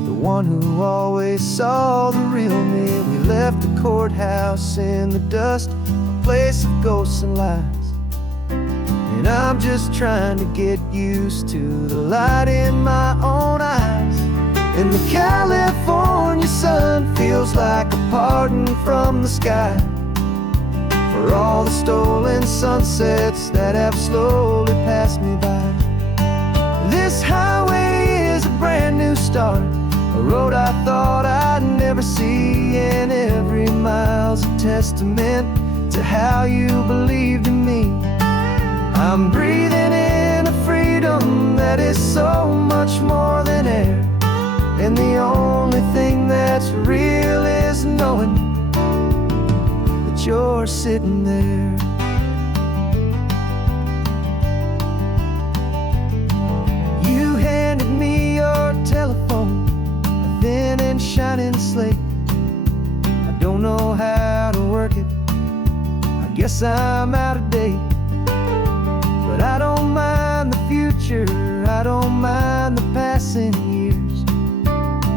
the one who always saw the real me. We left the courthouse in the dust, a place of ghosts and lies. And I'm just trying to get used to the light in my own eyes. And the California sun feels like a pardon from the sky for all the stolen sunsets that have slowly passed me by. This highway is a brand new start, a road I thought I'd never see, and every mile's a testament to how you believed in me. I'm breathing in a freedom that is so much more than air, and the only thing that's real is knowing that you're sitting there. You handed me your telephone, a thin and shining slate. I don't know how to work it, I guess I'm out of date. But I don't mind the future, I don't mind the passing years,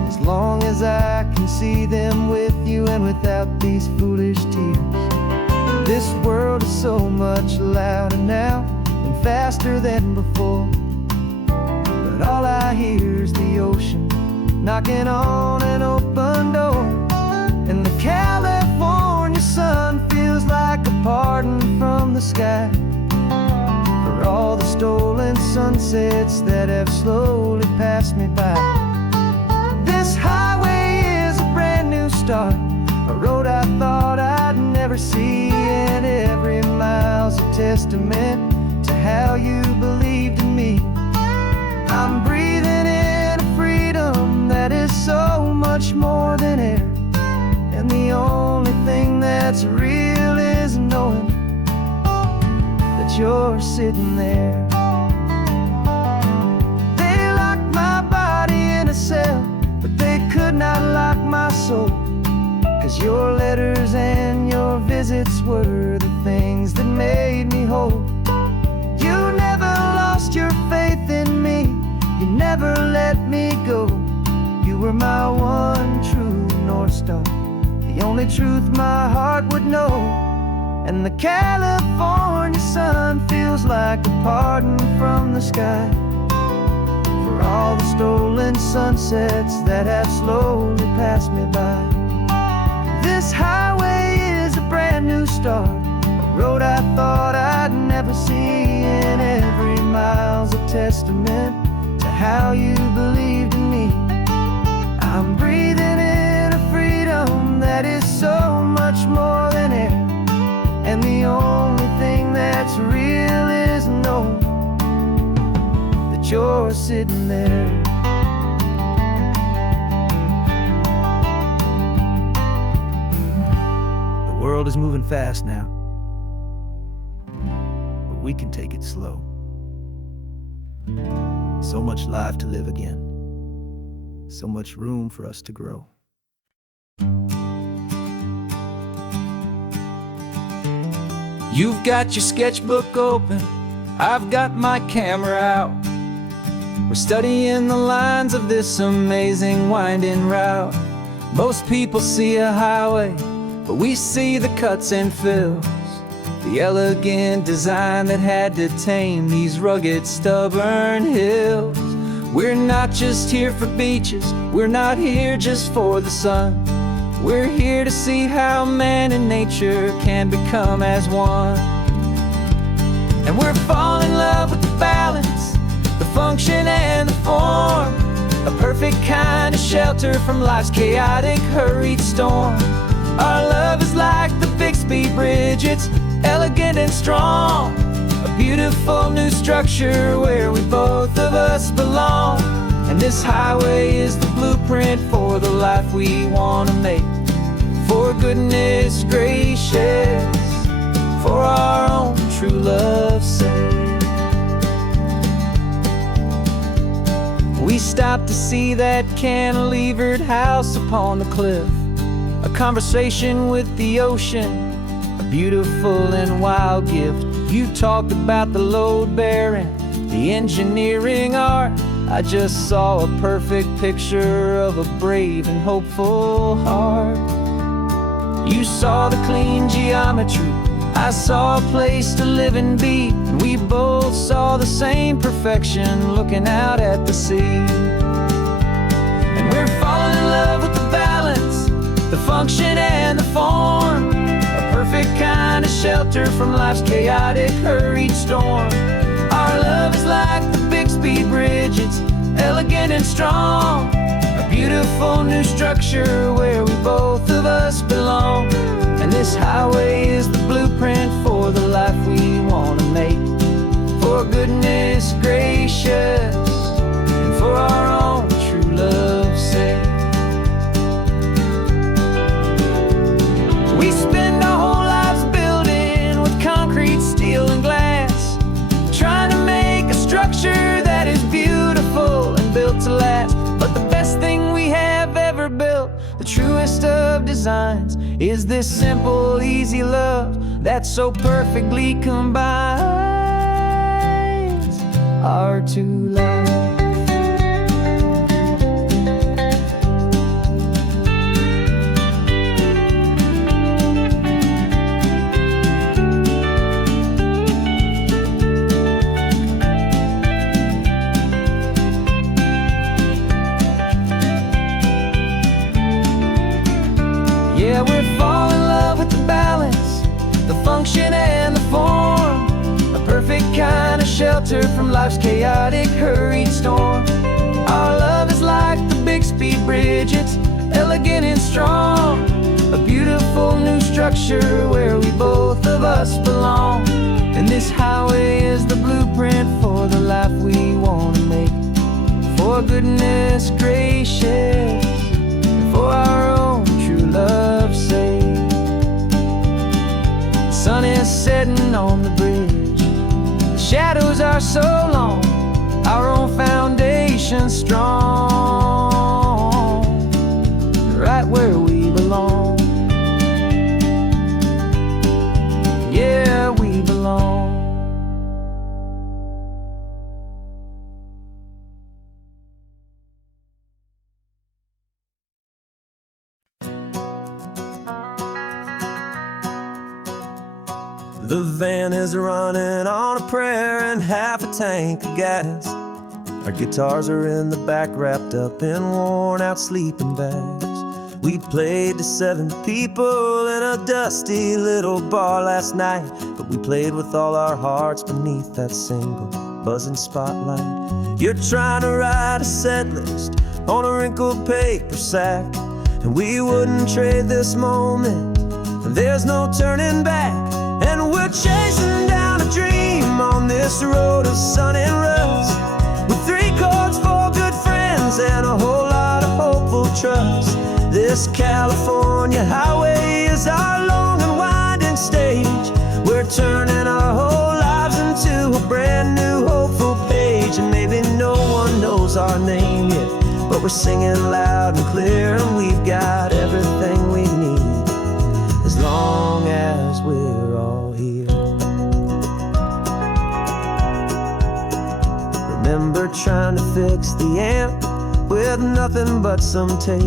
as long as I can see them with you and without these foolish tears. This world is so much louder now and faster than before, but all I hear is the ocean knocking on an open door. And the California sun feels like a pardon from sunsets that have slowly passed me by. This highway is a brand new start, a road I thought I'd never see, and every mile's a testament to how you believed in me. I'm breathing in a freedom that is so much more than air, and the only thing that's real is knowing that you're sitting there. They locked my body in a cell, but they could not lock my soul, 'cause your letters and your visits were the things that made me whole. You never lost your faith in me, you never let me go. You were my one true North Star, the only truth my heart would know. And the California sun feels like a pardon from the sky for all the stolen sunsets that have slowly passed me by. This highway is a brand new start, a road I thought I'd never see, and every mile's a testament to how you believed in me. I'm breathing in a freedom that is so much more than air, and the only thing that's real is knowing that you're sitting there. The world is moving fast now, but we can take it slow. So much life to live again, so much room for us to grow. You've got your sketchbook open, I've got my camera out. We're studying the lines of this amazing winding route. Most people see a highway, but we see the cuts and fills, the elegant design that had to tame these rugged, stubborn hills. We're not just here for beaches, we're not here just for the sun. We're here to see how man and nature can become as one. And we're falling in love with the balance, the function and the form, a perfect kind of shelter from life's chaotic, hurried storm. Our love is like the Bixby Bridge, it's elegant and strong, a beautiful new structure where we both of us belong. And this highway is the blueprint for the life we want to make. For goodness gracious, for our own true love's sake. We stopped to see that cantilevered house upon the cliff, a conversation with the ocean, a beautiful and wild gift. You talked about the load bearing, the engineering art. I just saw a perfect picture of a brave and hopeful heart. You saw the clean geometry, I saw a place to live and be, and we both saw the same perfection looking out at the sea. And we're falling in love with the balance, the function and the form, a perfect kind of shelter from life's chaotic, hurried storm. Our love is like the Bixby Bridge, it's elegant and strong, a beautiful new structure where we both of us belong. And this highway is the blueprint for the life we want to make. For goodness gracious, and for our own true love's sake. We spend our whole lives building with concrete, steel, and glass, trying to make a structure that is beautiful and built to last. But the best thing we have ever built, the truest of designs, is this simple, easy love that so perfectly combines our two lives. Yeah, we're falling in love with the balance, the function and the form, a perfect kind of shelter from life's chaotic, hurried storm. Our love is like the Bixby Bridge, it's elegant and strong. A beautiful new structure where we both of us belong. And this highway is the blueprint for the life we want to make. For goodness gracious, and for our own true love's sake. The sun is setting on the bridge, the shadows are so long, our own foundation strong, right where we belong. Yeah, we belong. The van is running on a prayer and half a tank of gas. Our guitars are in the back, wrapped up in worn-out sleeping bags. We played to 7 people in a dusty little bar last night, but we played with all our hearts beneath that single buzzing spotlight. You're trying to write a set list on a wrinkled paper sack, and we wouldn't trade this moment. There's no turning back, and we're chasing down a dream on this road of sun and rust, with 3 chords for good friends and a whole lot of hopeful trust. This California highway is our long and winding stage. We're turning our whole lives into a brand new hopeful page. And maybe no one knows our name yet, but we're singing loud and clear, and we've got everything we need, as long as we're all here. Remember trying to fix the amp with nothing but some tape,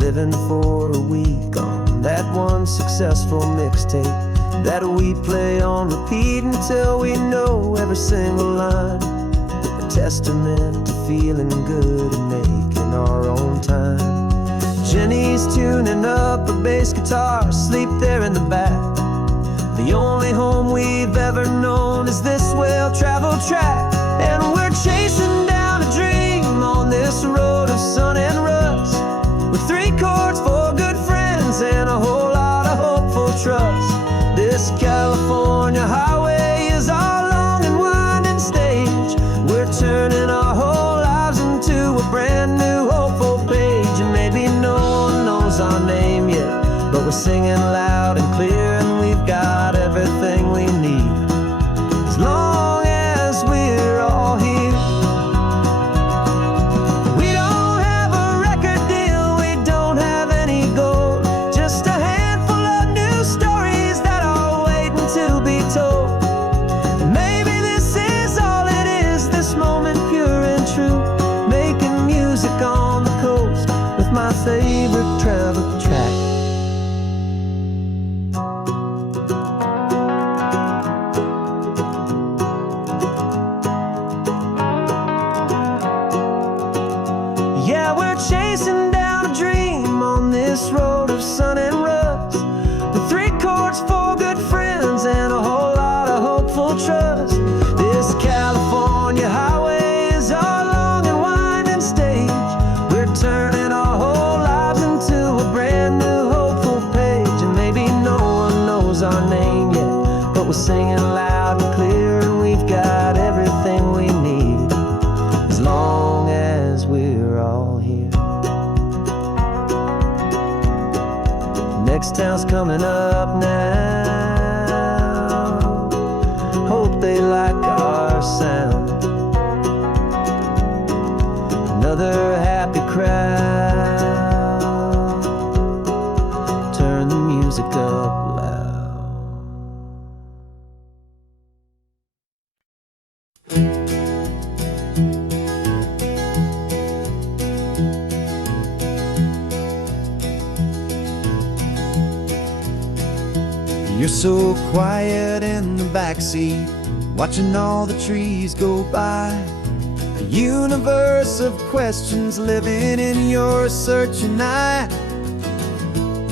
living for a week on that one successful mixtape that we play on repeat until we know every single line. A testament to feeling good and making our own time. Jenny's tuning up a bass guitar, asleep there in the back. The only home we've ever known is this well-traveled track, and we're chasing down a dream on this road of sun and rust, with 3 chords for good friends and a whole lot of hopeful trust. This California highway is our long and winding stage. We're turning our whole lives into a brand new hopeful page. And maybe no one knows our name yet, but we're singing loud and clear, and we've got everything we need, as long as we're all here. My favorite travel track. Yeah, we're chasing down a dream on this road of sun and rust, with 3 chords for good friends and a whole lot of hopeful trust. This California highway is our long and winding stage. We're turning our whole lives into a brand new hopeful page. And maybe no one knows our name yet, but we're singing loud and clear, and we've got everything we need, as long as we're all here. Next town's coming up now, hope they like our sound. Another happy crowd, turn the music up loud. You're so quiet in the backseat, watching all the trees go by. A universe of questions living in your searching eye.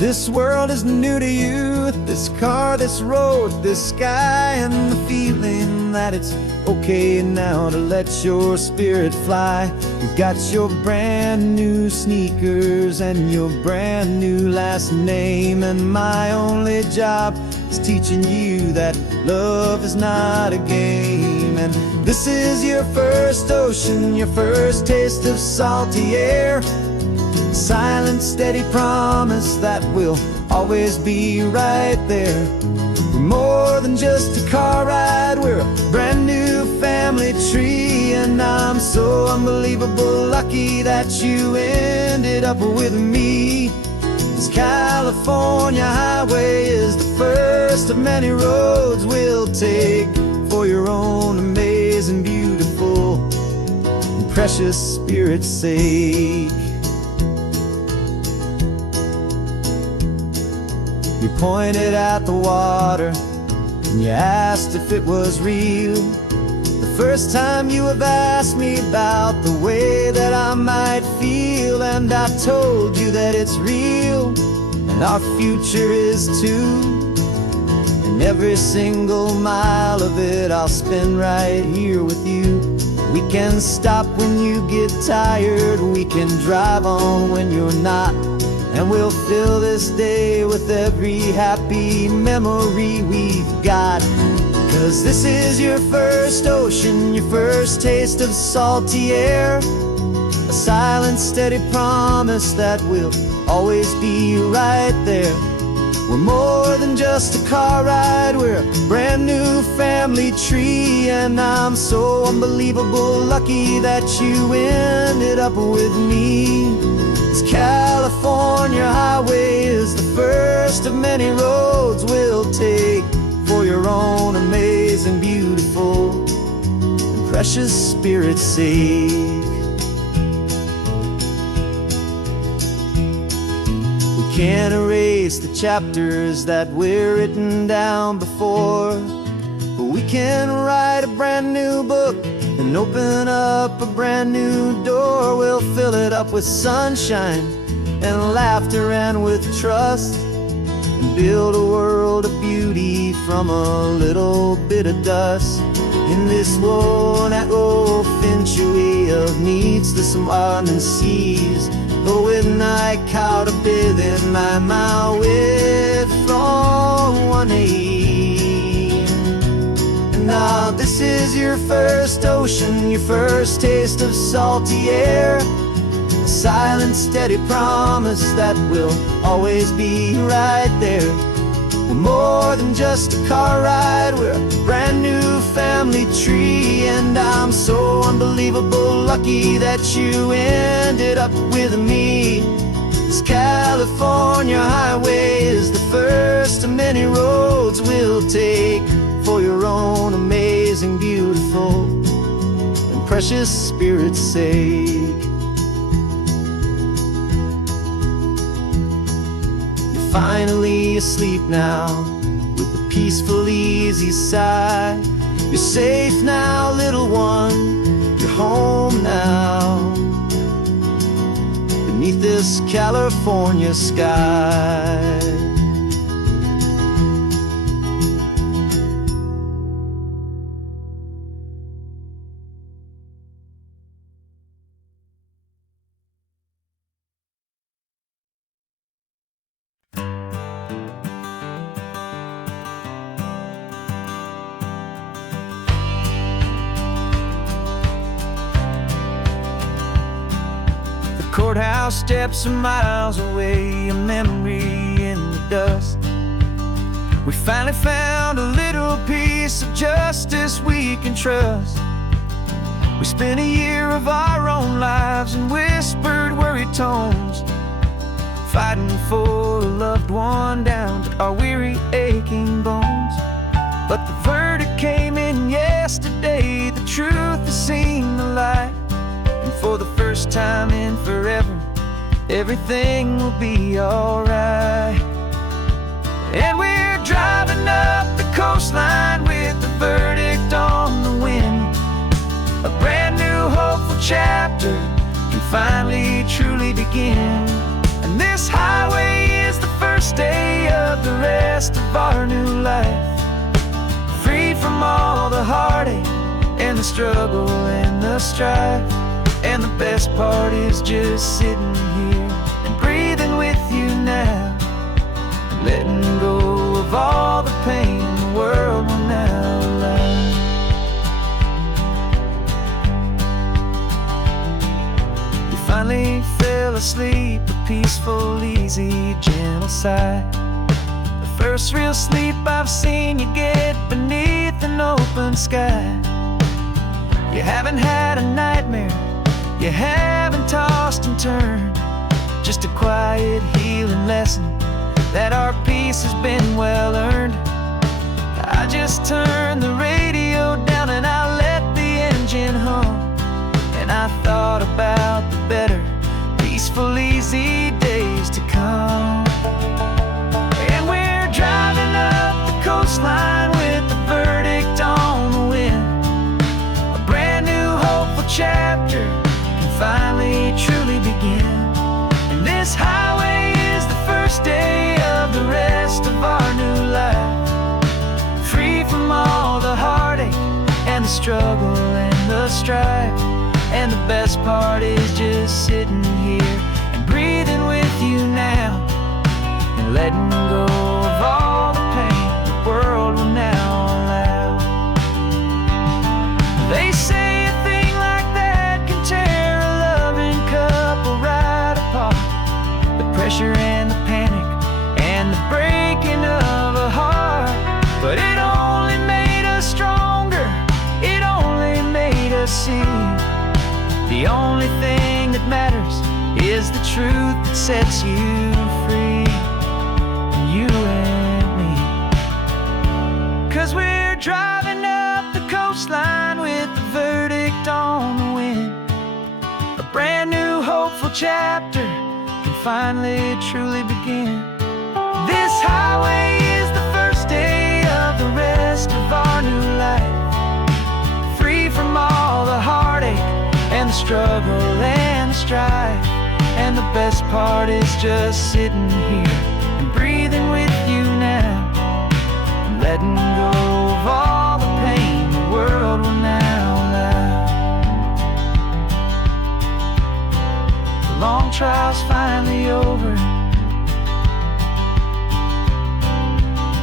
This world is new to you, this car, this road, this sky, and the feeling that it's okay now to let your spirit fly. You got your brand new sneakers and your brand new last name, and my only job is teaching you that love is not a game. And this is your first ocean, your first taste of salty air, silent, steady promise that we'll always be right there. We're more than just a car ride, we're a brand new family tree, and I'm so unbelievable lucky that you ended up with me. This California highway is the first of many roads we'll take for your own amazing, beautiful, and precious spirit's sake. You pointed at the water and you asked if it was real. The first time you have asked me about the way that I might feel, and I told you that it's real and our future is too. And every single mile of it I'll spend right here with you. We can stop when you get tired, we can drive on when you're not, and we'll fill this day with every happy memory we've got. 'Cause this is your first ocean, your first taste of salty air, a silent, steady promise that we'll always be right there. We're more than just a car ride, we're a brand new family tree, and I'm so unbelievable lucky that you ended up with me. This California highway is the first of many roads we'll take for your own amazing, beautiful, and precious spirit's sake. We can't erase the chapters that we're written down before, but we can write a brand new book and open up a brand new door. We'll fill it up with sunshine and laughter and with trust, and build a world of beauty from a little bit of dust. In this world that finchuy of needs the smarten seas, go with night caught a bit in my way from 180. Now this is your first ocean, your first taste of salty air, a silent, steady promise that we'll always be right there. We're more than just a car ride, we're a brand new family tree, and I'm so unbelievable lucky that you ended up with me. This California highway is the first of many roads we'll take for your own amazing, beautiful, and precious spirit's sake. You're finally asleep now with a peaceful, easy sigh. You're safe now, little one, you're home now, beneath this California sky. Courthouse steps are miles away, a memory in the dust. We finally found a little piece of justice we can trust. We spent a year of our own lives in whispered, worried tones, fighting for a loved one down to our weary, aching bones. But the verdict came in yesterday, the truth has seen the light. And for the first time in forever, everything will be alright. And we're driving up the coastline with the verdict on the wind. A brand new hopeful chapter can finally truly begin. And this highway is the first rest of our new life. Freed from all the heartache and the struggle and the strife. And the best part is just sitting here and breathing with you now, letting go of all the pain the world will now allow. You finally fell asleep, a peaceful, easy, gentle sigh. The first real sleep I've seen you get beneath an open sky. You haven't had a nightmare, you haven't tossed and turned, just a quiet healing lesson that our peace has been well earned. I just turned the radio down and I let the engine hum, and I thought about the better, peaceful, easy days to come. And we're driving up the coastline with the verdict on the wind. A brand new hopeful chapter can finally truly begin. And this highway is the first day of the rest of our new life. Free from all the heartache and the struggle and the strife. And the best part is just sitting here and breathing with you now, and letting go of all the pain the world will now allow. They say a thing like that can tear a loving couple right apart. The pressure and the panic and the breaking of a heart. But it only made us stronger, it only made us see the only thing that matters is the truth that sets you free, you and me. 'Cause we're driving up the coastline with the verdict on the wind. A brand new hopeful chapter can finally truly begin. This highway is the first day of the rest of our new life. Free from all the heartache and the struggle and the strife. And the best part is just sitting here and breathing with you now, and letting go of all the pain the world will now allow. The long trial's finally over,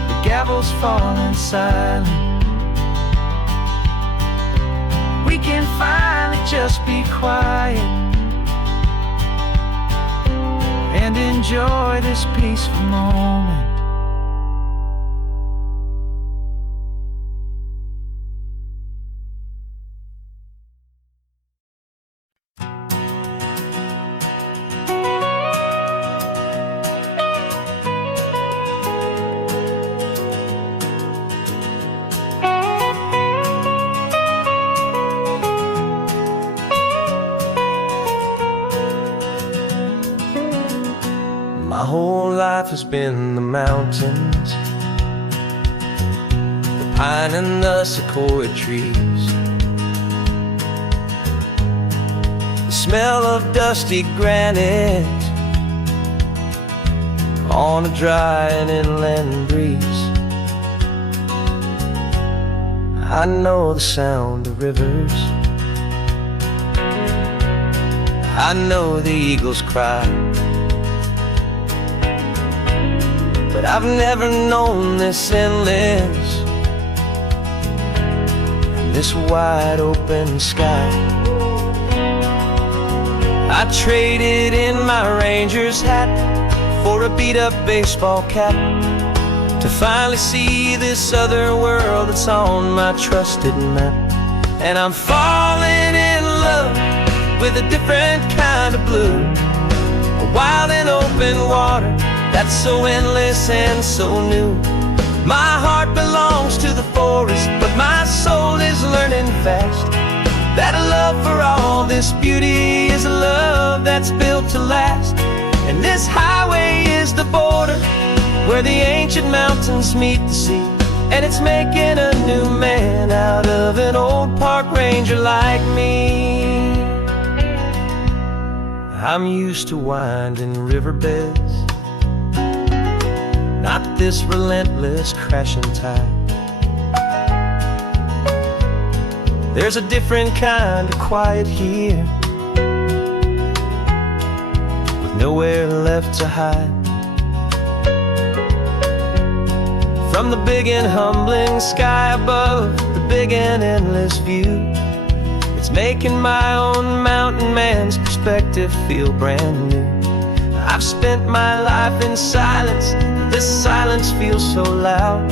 the gavel's falling silent. We can finally just be quiet and enjoy this peaceful moment. My whole life has been the mountains, the pine and the sequoia trees, the smell of dusty granite on a dry and inland breeze. I know the sound of rivers, I know the eagles cry, but I've never known this endless, this wide open sky. I traded in my ranger's hat for a beat-up baseball cap to finally see this other world that's on my trusted map. And I'm falling in love with a different kind of blue, a wild and open water that's so endless and so new. My heart belongs to the forest, but my soul is learning fast that a love for all this beauty is a love that's built to last. And this highway is the border where the ancient mountains meet the sea, and it's making a new man out of an old park ranger like me. I'm used to winding riverbeds, not this relentless crashing tide. There's a different kind of quiet here, with nowhere left to hide. From the big and humbling sky above, the big and endless view, it's making my own mountain man's perspective feel brand new. I've spent my life in silence, this silence feels so loud.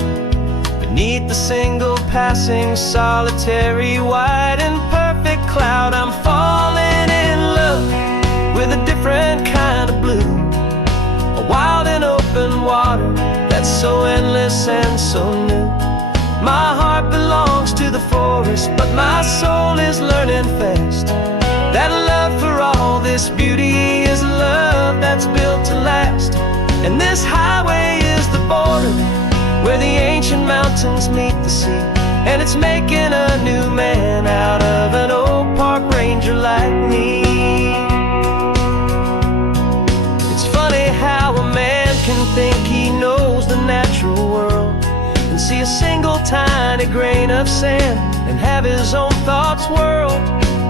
Beneath the single passing solitary white and perfect cloud, I'm falling in love with a different kind of blue, a wild and open water that's so endless and so new. My heart belongs to the forest, but my soul is learning fast that love for all this beauty is a love that's built to last. And this highway is the border where the ancient mountains meet the sea, and it's making a new man out of an old park ranger like me. It's funny how a man can think he knows the natural world and see a single tiny grain of sand and have his own thoughts whirled.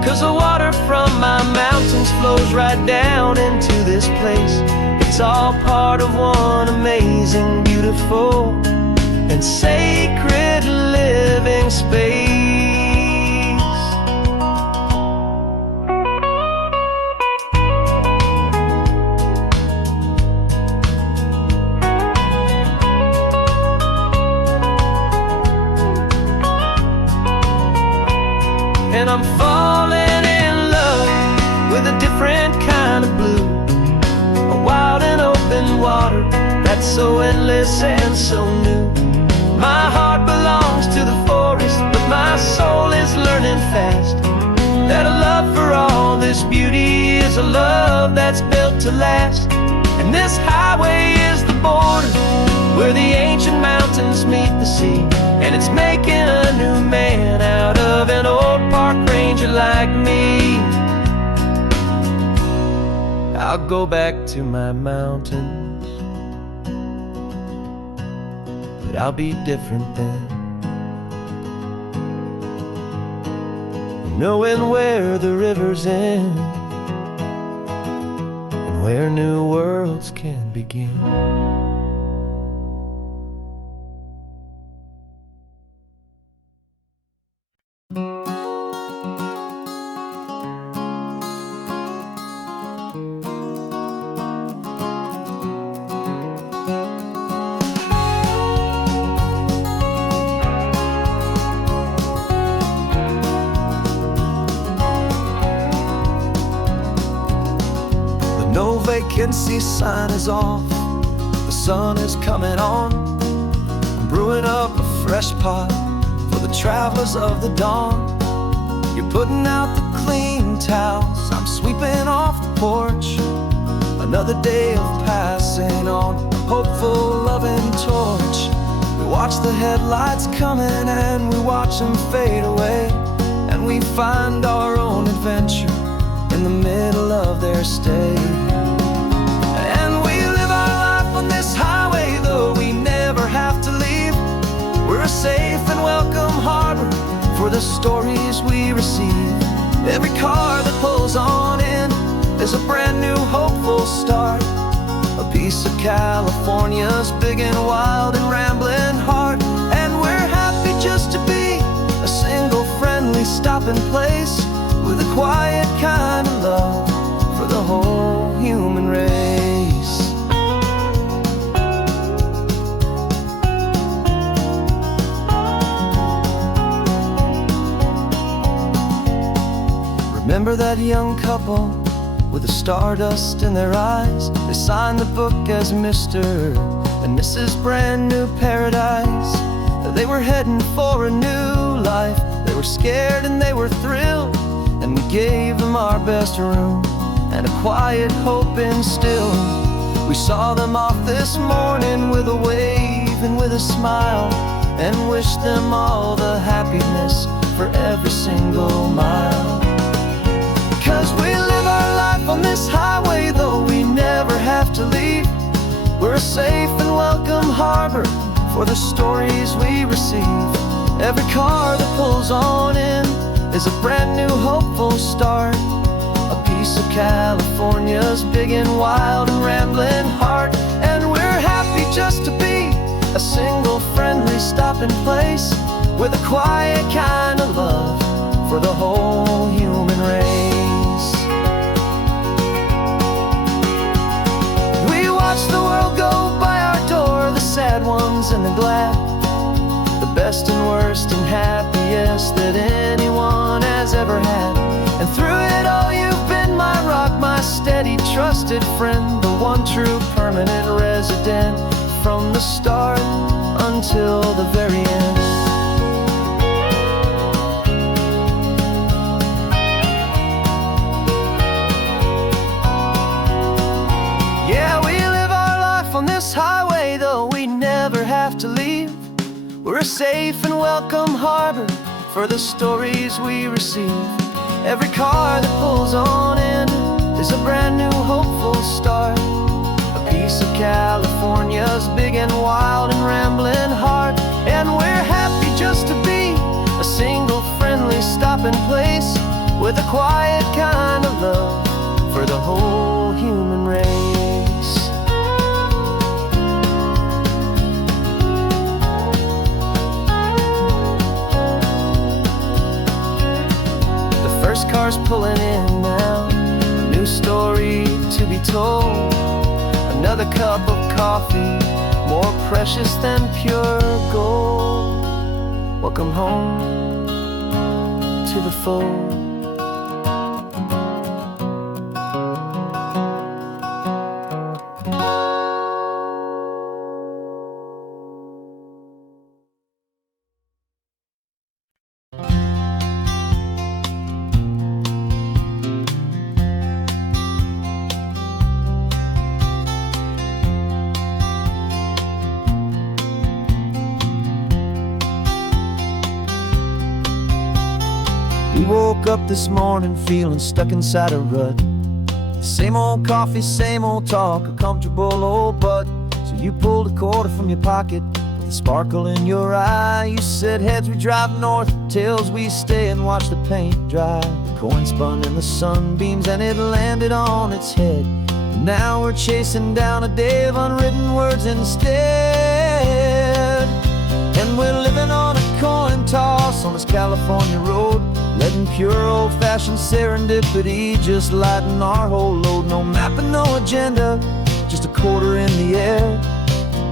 'Cause the water from my mountains flows right down into this place. It's all part of one amazing, beautiful, and sacred living space. And I'm falling in love with a different kind of blue, a wild and open water that's so endless and so new. My heart belongs to the forest, but my soul is learning fast that a love for all this beauty is a love that's built to last. And this highway is the border where the ancient mountains meet the sea, and it's making a new man out of an old park ranger like me. I'll go back to my mountains, but I'll be different then, knowing where the rivers end and where new worlds can begin. No vacancy sign is off, the sun is coming on. I'm brewing up a fresh pot for the travelers of the dawn. You're putting out the clean towels, I'm sweeping off the porch. Another day of passing on a hopeful, loving torch. We watch the headlights coming and we watch them fade away, and we find our own adventure in the middle of their stay. And we live our life on this highway, though we never have to leave. We're a safe and welcome harbor for the stories we receive. Every car that pulls on in is a brand new hopeful start, a piece of California's big and wild and rambling heart. And we're happy just to be a single friendly stopping place with a quiet kind of love for the whole human race. Remember that young couple with the stardust in their eyes? They signed the book as Mr. and Mrs. Brand New Paradise. They were heading for a new life. They were scared and they were thrilled, and we gave them our best room and a quiet hope instilled. We saw them off this morning with a wave and with a smile, and wished them all the happiness for every single mile. 'Cause we live our life on this highway, though we never have to leave. We're a safe and welcome harbor for the stories we receive. Every car that pulls on in is a brand new hopeful start. A piece of California's big and wild and rambling heart. And we're happy just to be a single friendly stopping place with a quiet kind of love for the whole human race. We watch the world go by our door, the sad ones and the glad, the best and worst and happiest that anyone has ever had. And through it all you've been my rock, my steady trusted friend, the one true permanent resident from the start until the very end. Yeah, we live our life on this highway, though we never have to leave. We're a safe and welcome harbor for the stories we receive. Every car that pulls on in is a brand new hopeful start. A piece of California's big and wild and rambling heart. And we're happy just to be a single friendly stopping place with a quiet kind of love for the whole human race. Cars pulling in now, a new story to be told. Another cup of coffee, more precious than pure gold. Welcome home to the fold. We woke up this morning feeling stuck inside a rut. Same old coffee, same old talk, a comfortable old butt. So you pulled a quarter from your pocket with a sparkle in your eye. You said heads we drive north, tails we stay and watch the paint dry. The coin spun in the sunbeams and it landed on its head. And now we're chasing down a day of unwritten words instead. And we're living on a coin toss on this California road, letting pure old-fashioned serendipity just lighten our whole load. No map and no agenda, just a quarter in the air.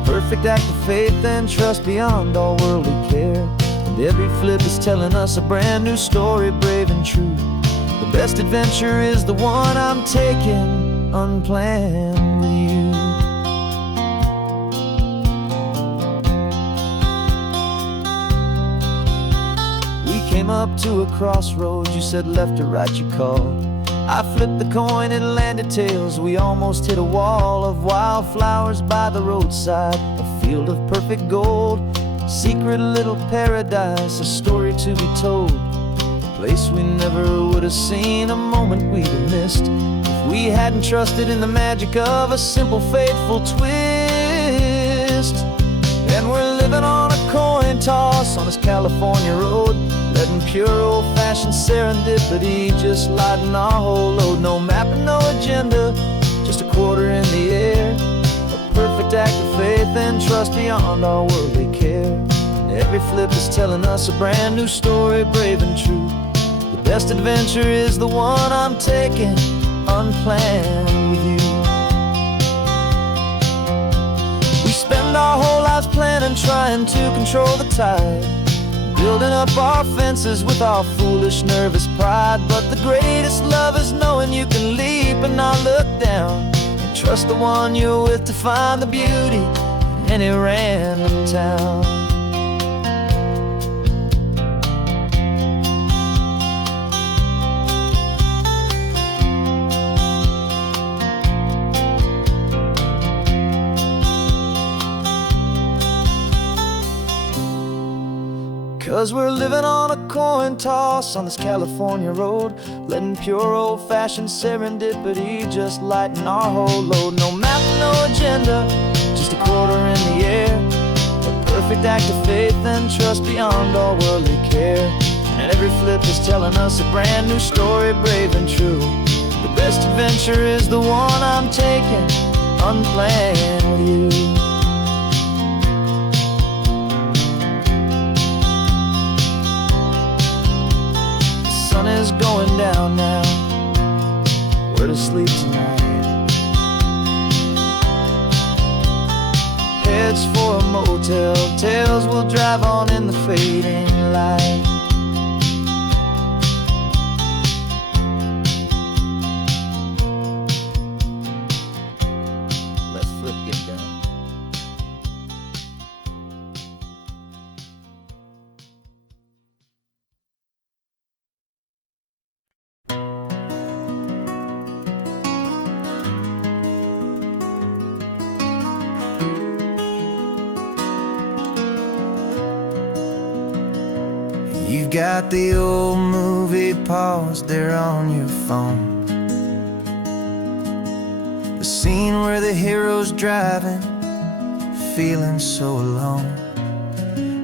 Perfect act of faith and trust beyond all worldly care. And every flip is telling us a brand new story, brave and true. The best adventure is the one I'm taking unplanned with you. Came up to a crossroads, you said left or right you called. I flipped the coin, it landed tails. We almost hit a wall of wildflowers by the roadside, a field of perfect gold, secret little paradise, a story to be told. A place we never would have seen, a moment we'd have missed if we hadn't trusted in the magic of a simple faithful twist. And we're living on a coin toss on this California road, letting pure old-fashioned serendipity just lighten our whole load. No map and no agenda, just a quarter in the air. A perfect act of faith and trust beyond all worldly care. And every flip is telling us a brand new story, brave and true. The best adventure is the one I'm taking unplanned with you. We spend our whole lives planning, trying to control the tide, building up our fences with our foolish, nervous pride. But the greatest love is knowing you can leap and not look down, and trust the one you're with to find the beauty in any random town. 'Cause we're living on a coin toss on this California road, letting pure old-fashioned serendipity just lighten our whole load. No map, no agenda, just a quarter in the air. perfect act of faith and trust beyond all worldly care. And every flip is telling us a brand new story, brave and true. The best adventure is the one I'm taking, unplanned with you. The sun is going down now, we're to sleep tonight. Heads for a motel, tails will drive on in the fading light. Let's flip, get done. You've got the old movie paused there on your phone, the scene where the hero's driving, feeling so alone.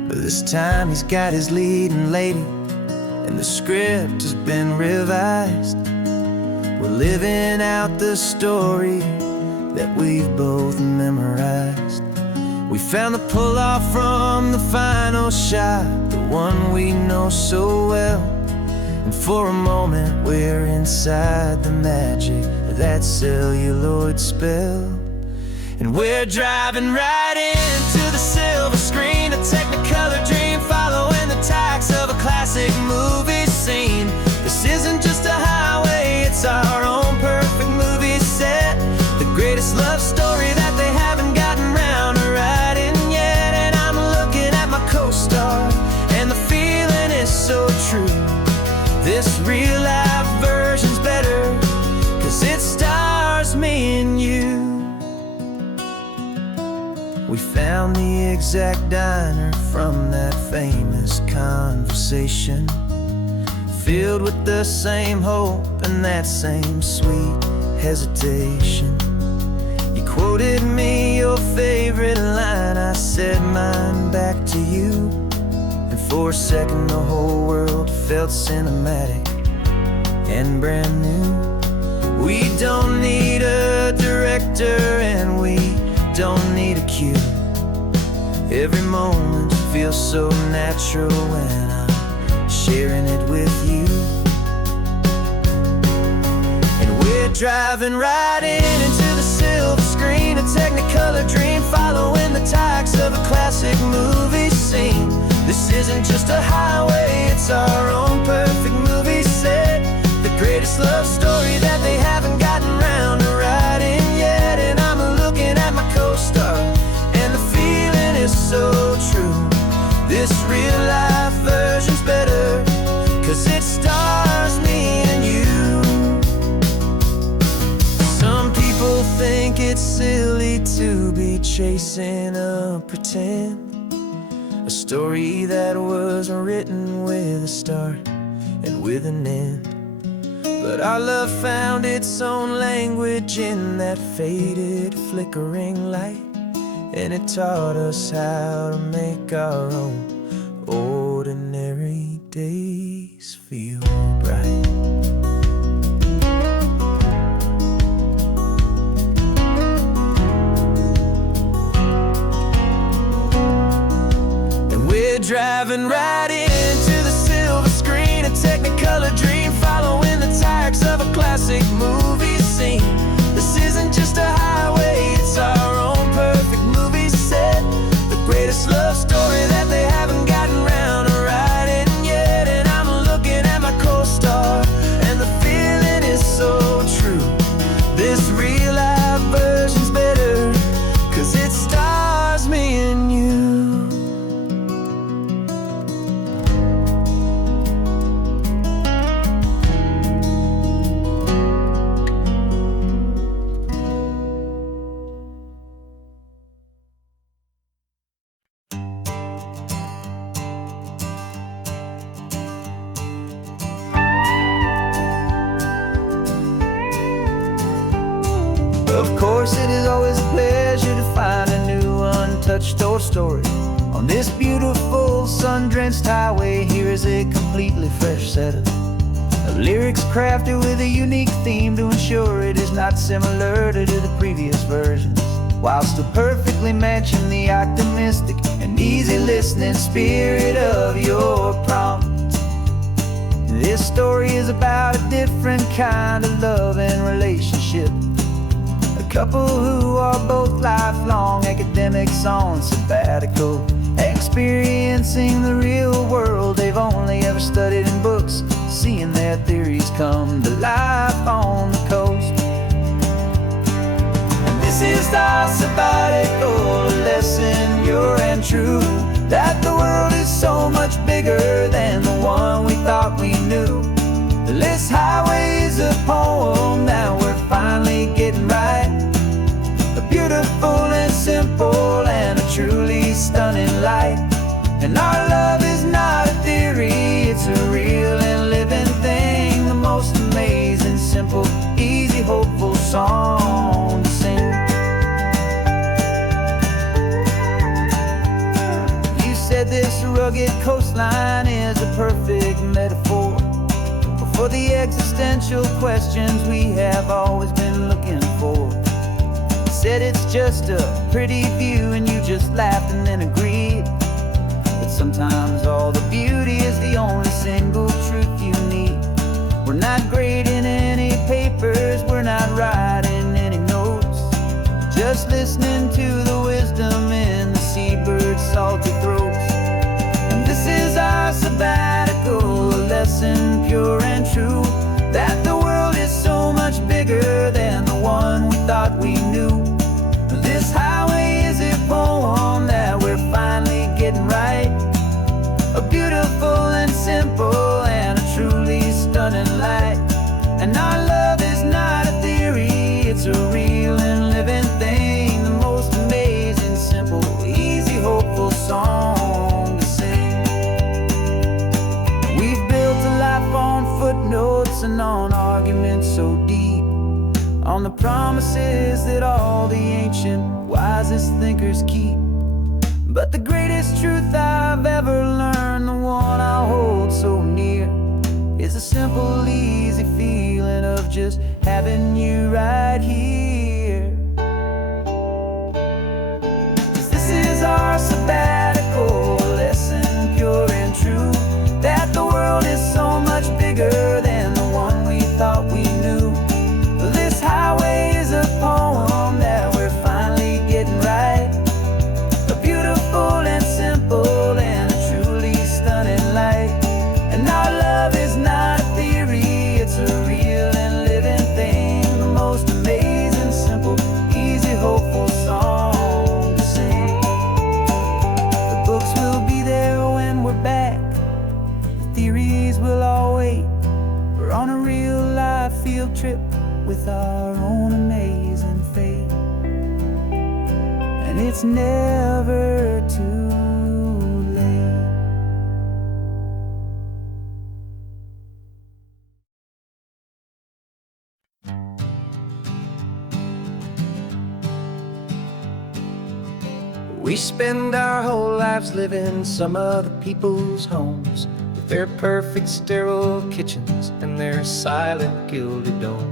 But this time he's got his leading lady, and the script has been revised. We're living out the story that we've both memorized. We found the pull-off from the final shot, the one we know so well. And for a moment we're inside the magic of that celluloid spell. And we're driving right into the silver screen, a Technicolor dream, following the tacks of a classic movie scene. This isn't just a highway, it's our own perfect movie set, the greatest love story that they haven't gotten round to writing yet. And I'm looking at my co-star, and the feeling is so true. This real life version's better, 'cause it stars me and you. We found the exact diner from that famous conversation, filled with the same hope and that same sweet hesitation. You quoted me your favorite line, I said mine back to you. And for a second the whole world felt cinematic and brand new. We don't need a director and we don't need a cue. Every moment feels so natural when I'm sharing it with you. And we're driving right into the silver screen, a Technicolor dream, following the tacks of a classic movie scene. This isn't just a highway, it's our own perfect movie set, the greatest love story that they haven't gotten round to writing yet. And I'm looking at my co-star, and the feeling is so true. This real life version's better, 'cause it stars me and you. Some people think it's silly to be chasing a pretend, a story that was written with a start and with an end. But our love found its own language in that faded, flickering light, and it taught us how to make our own ordinary days feel bright. And we're driving right into the silver screen, a Technicolor dream, following the tacks of a classic movie scene. This isn't just a highway, it's our own perfect movie set, the greatest love story that they haven't gotten round to writing yet. And I'm looking at my co-star, and the feeling is so true. This real life version's better, 'cause it stars me and you. Of course, it is always a pleasure to find a new untouched old story On this beautiful sun-drenched highway, here is a completely fresh set of lyrics crafted with a unique theme to ensure it is not similar to the previous versions, while still perfectly matching the optimistic and easy listening spirit of your prompt. This story is about a different kind of love and relationship. A couple who are both lifelong academics on sabbatical, experiencing the real world they've only ever studied in books, seeing their theories come to life on the coast. And this is our sabbatical lesson, pure and true, that the world is so much bigger than the one we thought we knew. This highway is a poem that we're finally getting right. A beautiful and simple and a truly stunning light. And our love is not a theory, it's a real and living thing. The most amazing, simple, easy, hopeful song to sing. You said this rugged coastline is a perfect metaphor for the existential questions we have always been looking for. Said it's just a pretty view and you just laughed and then agreed. But sometimes all the beauty is the only single truth you need. We're not grading any papers, we're not writing any notes, just listening to the wisdom in the seabird's salty throats. And this is our sabbatical, a lesson pure and true, that the world is so much bigger than the one we thought we knew. This highway is a poem that we're finally getting right. A beautiful and simple and a truly stunning light. And our love is not a theory, it's a real and living thing. The most amazing, simple, easy, hopeful song to sing. We've built a life on footnotes and on arguments so deep, on the promises that all the ancient, wisest thinkers keep. But the greatest truth I've ever learned, the one I hold so near, is a simple, easy feeling of just having you right here. 'Cause this is our sabbatical lesson, pure and true, that the world is so much bigger than the one we thought we knew. This highway is a poem that we're finally getting right. A beautiful and simple and a truly stunning light. And our love is not a theory, it's a real and living thing. The most amazing, simple, easy, hopeful song to sing. The books will be there when we're back, the theories will all wait. We're on a real life field trip with our own amazing fate. And it's never too late. We spend our whole lives living some other people's homes, with their perfect sterile kitchens and their silent gilded domes.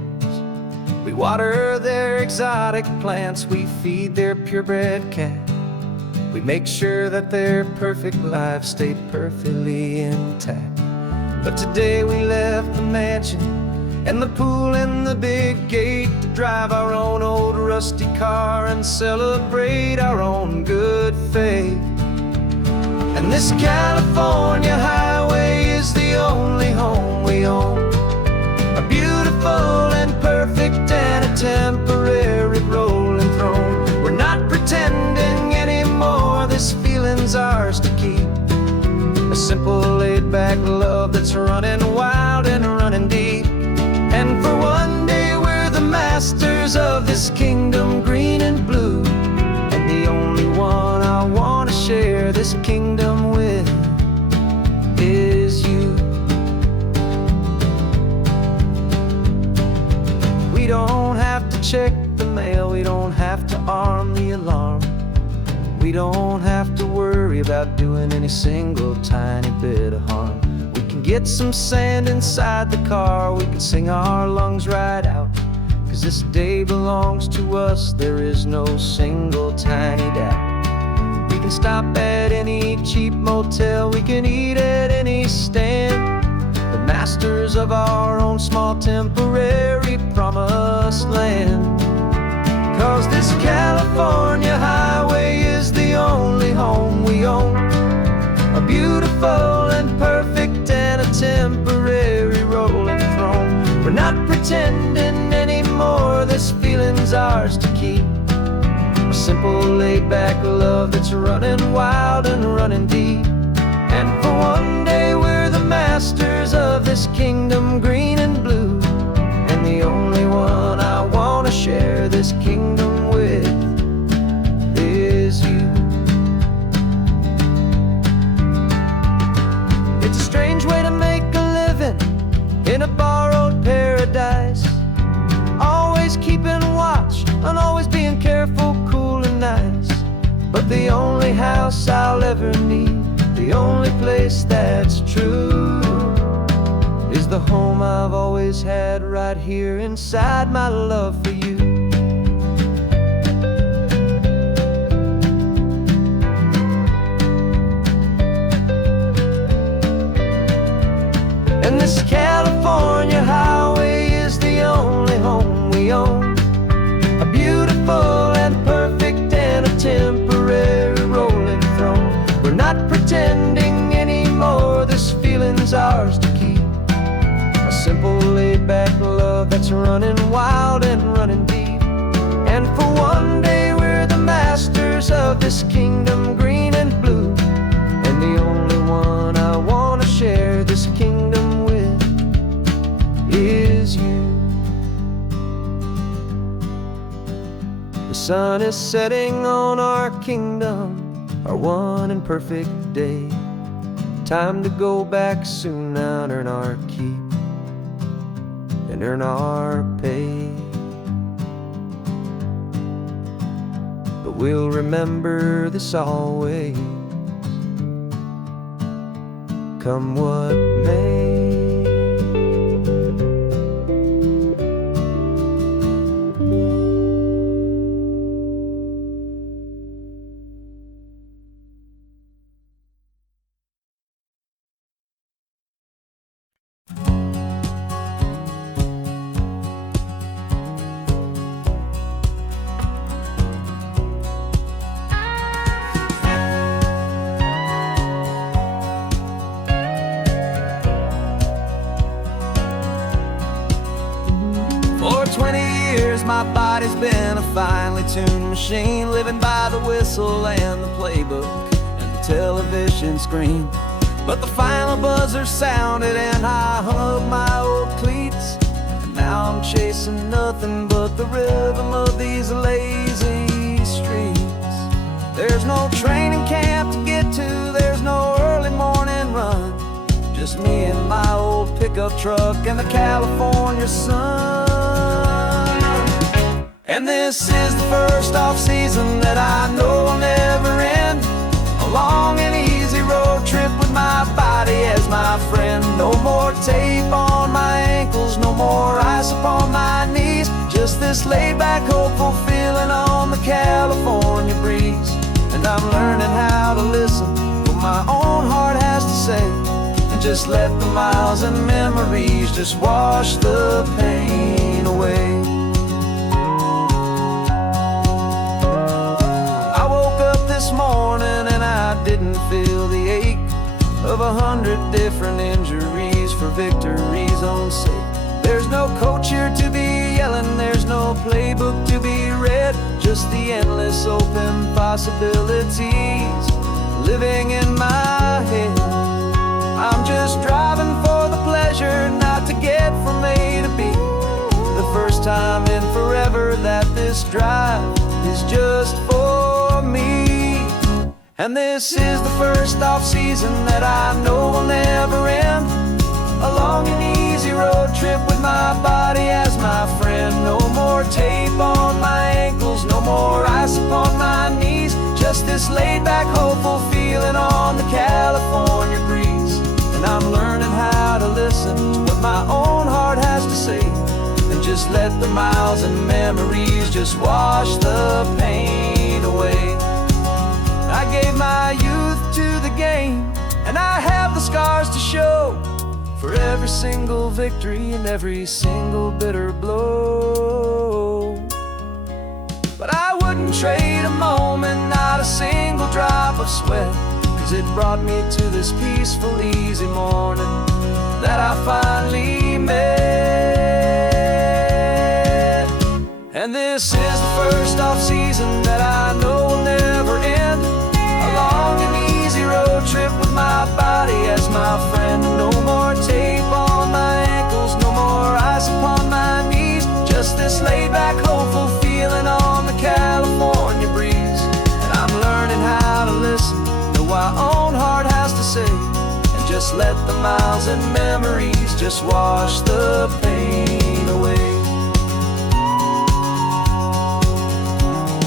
We water their exotic plants, we feed their purebred cat. We make sure that their perfect lives stay perfectly intact. But today we left the mansion and the pool and the big gate to drive our own old rusty car and celebrate our own good faith. And this California highway is the only home we own, a beautiful and perfect and a temporary rolling throne. We're not pretending anymore, this feeling's ours to keep. A simple laid-back love that's running wild and running deep. And for one day we're the masters of this kingdom green and blue, and the only one I want to share this kingdom with is you. We don't have to check the mail, we don't have to arm the alarm, we don't have to worry worry about doing any single tiny bit of harm. We can get some sand inside the car, we can sing our lungs right out, 'cause this day belongs to us, there is no single tiny doubt. We can stop at any cheap motel, we can eat at any stand, the masters of our own small temporary promised land. 'Cause this California highway is the only home we own, a beautiful and perfect and a temporary rolling throne. We're not pretending anymore, this feeling's ours to keep, a simple laid-back love that's running wild and running deep. And for one day we're the masters of this kingdom green and blue, and the only one I want to share this kingdom with is you. It's a strange way to make a living in a borrowed paradise, always keeping watch and always being careful, cool and nice. But the only house I'll ever need, the only place that's true, is the home I've always had right here inside my love for you. And this California highway is the only home we own, a beautiful and perfect and a temporary rolling throne. We're not pretending anymore, this feeling's ours to keep, a simple laid-back love that's running wild and running deep. And for one day we're the masters of this kingdom green and blue, and the only one I want to share this kingdom with is you. The sun is setting on our kingdom, our one and perfect day. Time to go back soon now and earn our keep and earn our pay. But we'll remember this always, come what may. For 20 years my body's been a finely tuned machine, living by the whistle and the playbook and the television screen. But the final buzzer sounded and I hung up my old cleats, and now I'm chasing nothing but the rhythm of these lazy streets. There's no training camp to get to, there's no early morning run, just me and my old pickup truck and the California sun. And this is the first off-season that I know will never end, a long and easy road trip with my body as my friend. No more tape on my ankles, no more ice upon my knees, just this laid-back, hopeful feeling on the California breeze. And I'm learning how to listen what my own heart has to say, and just let the miles and memories just wash the pain away. I woke up this morning and I didn't feel the ache of 100 different injuries for victory's own sake. There's no coach here to be yelling, there's no playbook to be read, just the endless open possibilities living in my head. I'm just driving for the pleasure, not to get from A to B. The first time in forever that this drive is just for me. And this is the first off-season that I know will never end, a long and easy road trip with my body as my friend. No more tape on my ankles, no more ice upon my knees, just Just this laid-back, hopeful feeling on the California breeze. And I'm learning how to listen to what my own heart has to say, and just let the miles and memories just wash the pain away. I gave my youth to the game, and I have the scars to show for every single victory and every single bitter blow. But I wouldn't trade a moment, not a single drop of sweat, 'cause it brought me to this peaceful, easy morning that I finally met. And this is the first off-season that I know will never end. A long and easy road trip with my body as my friend. No more tape on my ankles, no more ice upon my knees. Just this laid-back, hopeful feeling on the California breeze. And I'm learning how to listen to what my own heart has to say, and just let the miles and memories just wash the pain away.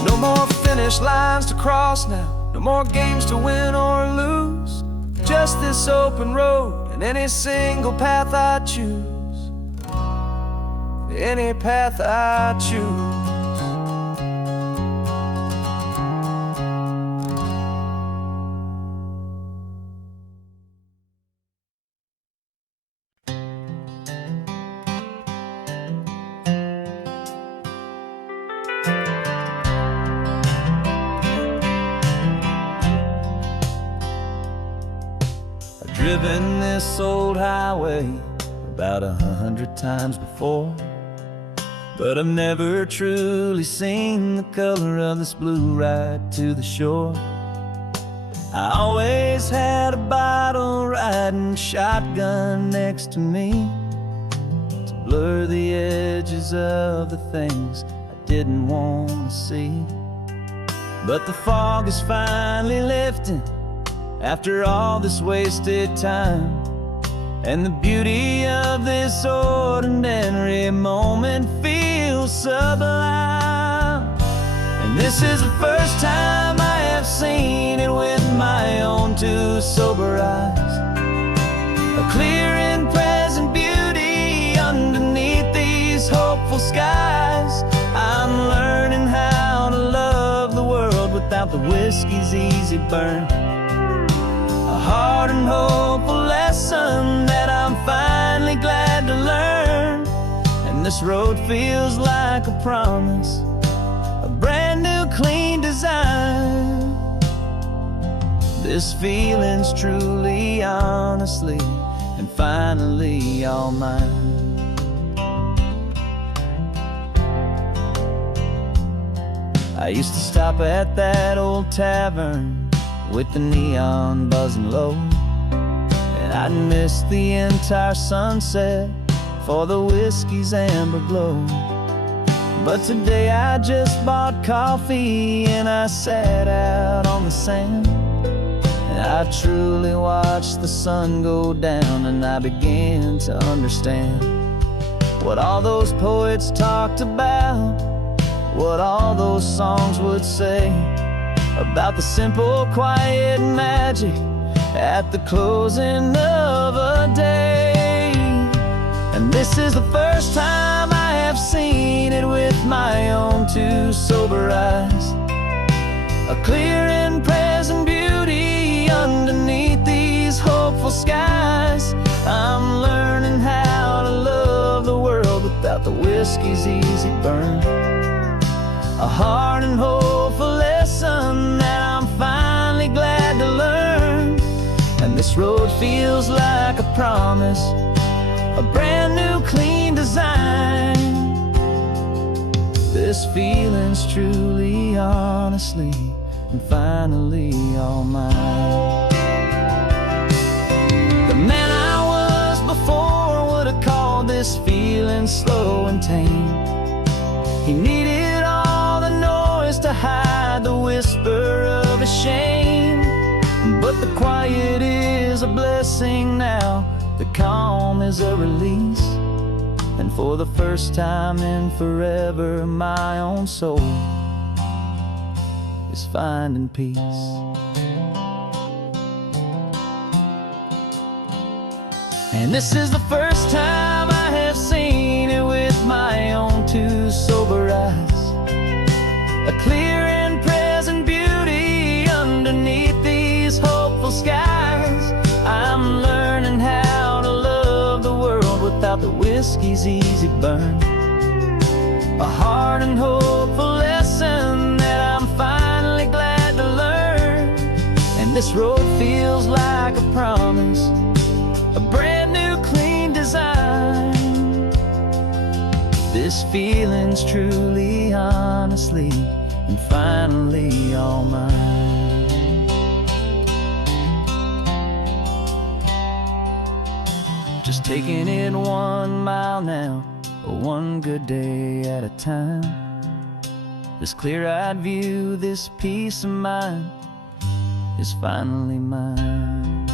No more finish lines to cross now, no more games to win or lose. Just this open road and any single path I choose. Any path I choose. Driven this old highway about 100 times before, but I've never truly seen the color of this blue right to the shore. I always had a bottle riding shotgun next to me to blur the edges of the things I didn't want to see. But the fog is finally lifting after all this wasted time, and the beauty of this ordinary moment feels sublime. And this is the first time I have seen it with my own two sober eyes. A clear and present beauty underneath these hopeful skies. I'm learning how to love the world without the whiskey's easy burn. A hard and hopeful lesson that I'm finally glad to learn. And this road feels like a promise, a brand new clean design. This feeling's truly, honestly, and finally all mine. I used to stop at that old tavern with the neon buzzing low, and I'd miss the entire sunset for the whiskey's amber glow. But today I just bought coffee and I sat out on the sand, and I truly watched the sun go down, and I began to understand what all those poets talked about, what all those songs would say about the simple, quiet magic at the closing of a day. And this is the first time I have seen it with my own two sober eyes. A clear and present beauty underneath these hopeful skies. I'm learning how to love the world without the whiskey's easy burn. A hard and hopeful lesson that I'm finally glad to learn. And this road feels like a promise, a brand new clean design. This feeling's truly, honestly, and finally all mine. The man I was before would have called this feeling slow and tame. He needed all the noise to hide the whisper of a shame. But the quiet is a blessing now, the calm is a release. And for the first time in forever, my own soul is finding peace. And this is the first time I have seen it with my own two sober eyes. A clear and present beauty underneath these hopeful skies. I'm learning how to love the world without the whiskey's easy burn. A hard and hopeful lesson that I'm finally glad to learn. And this road feels like a promise, a brand new clean design. This feeling's truly, honestly, and finally all mine. Just taking it 1 mile now, one good day at a time. This clear-eyed view, this peace of mind is finally mine.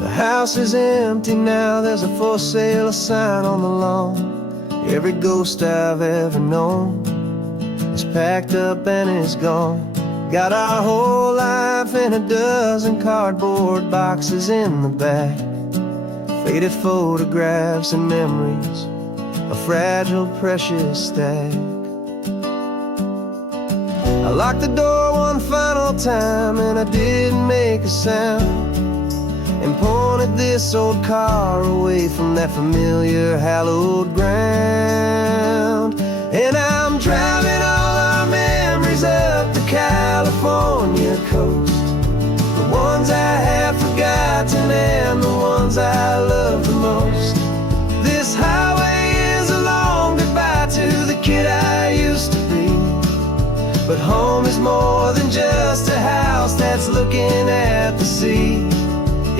The house is empty now, there's a for sale sign on the lawn. Every ghost I've ever known is packed up and is gone. Got our whole life in a dozen cardboard boxes in the back. Faded photographs and memories, a fragile, precious stack. I locked the door one final time and I didn't make a sound, and pointed this old car away from that familiar hallowed ground. And I'm driving all our memories up the California coast, the ones I have forgotten and the ones I love the most. This highway is a long goodbye to the kid I used to be, but home is more than just a house that's looking at the sea.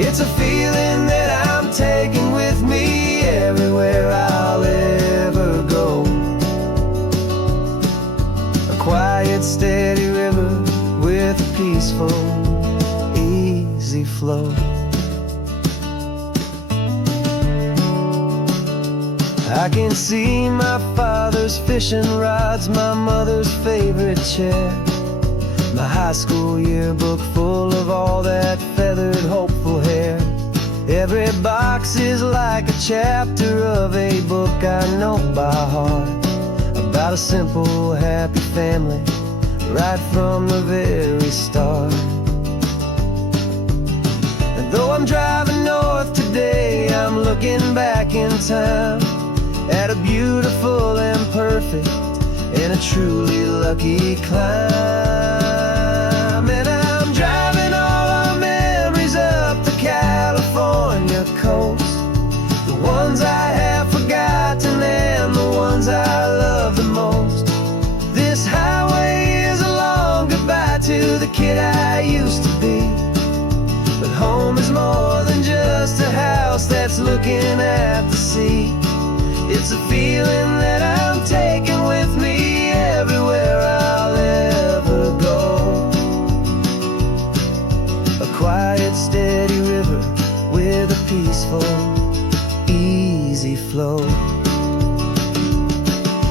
It's a feeling that I'm taking with me everywhere I'll ever go. A quiet, steady river with a peaceful, easy flow. I can see my father's fishing rods, my mother's favorite chair, my high school yearbook full of all that feathered, hopeful hair. Every box is like a chapter of a book I know by heart, about a simple, happy family right from the very start. And though I'm driving north today, I'm looking back in time at a beautiful and perfect and a truly lucky climb. And I'm driving all our memories up the California coast, the ones I have forgotten and the ones I love the most. This highway is a long goodbye to the kid I used to be, but home is more than just a house that's looking at the sea. It's a feeling that I'm taking with me everywhere I'll ever go. A quiet, steady river with a peaceful, easy flow.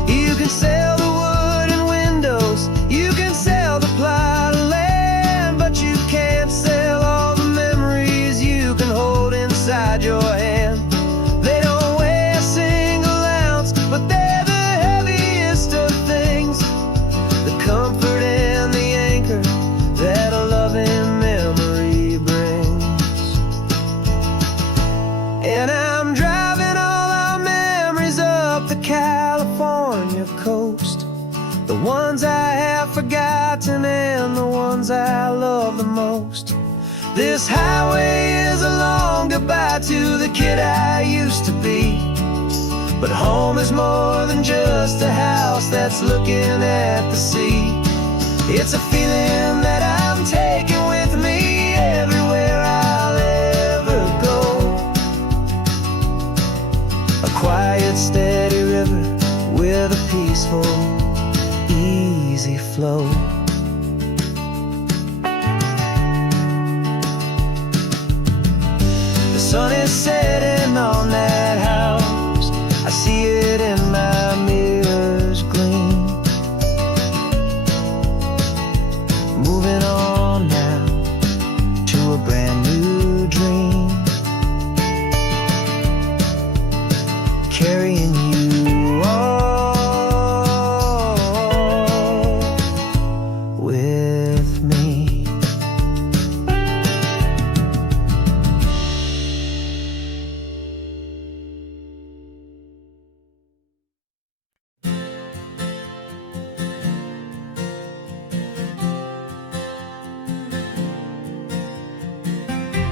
You can sell the wood and windows, you can sell the plot of land, but you can't sell all the memories you can hold inside your hand. They don't weigh a single ounce, but they're the heaviest of things, the comfort and the anchor that a loving memory brings. And I'm driving all our memories up the California coast, the ones I have forgotten and the ones I love the most. This highway is a long goodbye to the kid I used to be, but home is more than just a house that's looking at the sea. It's a feeling that I'm taking with me everywhere I'll ever go. peaceful, easy flow. The sun is setting on that house. I see it in my mirror's gleam. Moving on now to a brand new dream. Carrying you all with me.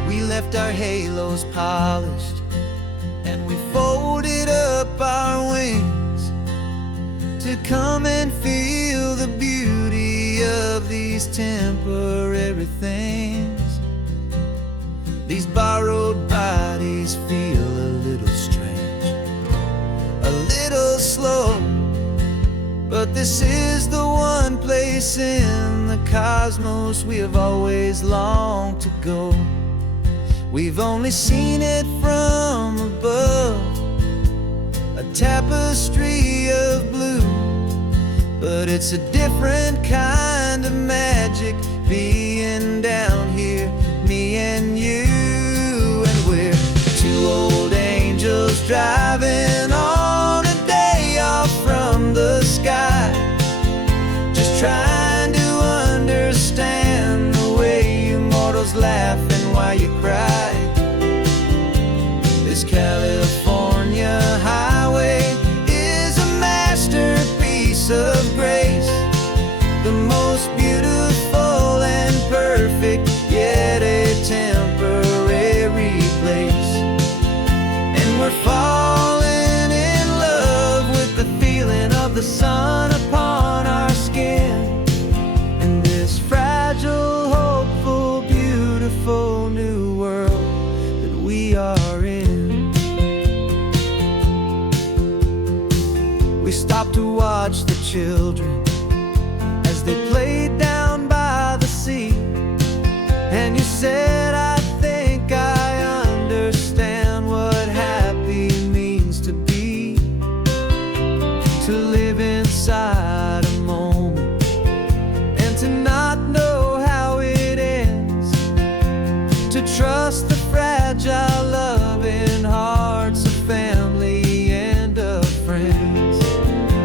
We left our halos polished, and we folded up our wings to come and feel the beauty of these temporary things. These borrowed bodies feel a little strange, a little slow, but this is the one place in the cosmos we have always longed to go. We've only seen it from above, a tapestry of blue, but it's a different kind of magic being down here, me and you. And we're two old angels driving on a day off from the sky, just trying to understand the way you mortals laugh and why you cry. This California highway is a masterpiece of grace, the most beautiful and perfect, yet a temporary place. And we're falling in love with the feeling of the sun upon our skin, in this fragile, hopeful, beautiful new world that we are in. We stopped to watch the children as they played down by the sea, and you said, I think I understand what happy means to be, to live inside a moment and to not know how it ends, to trust the fragile loving hearts of family and of friends,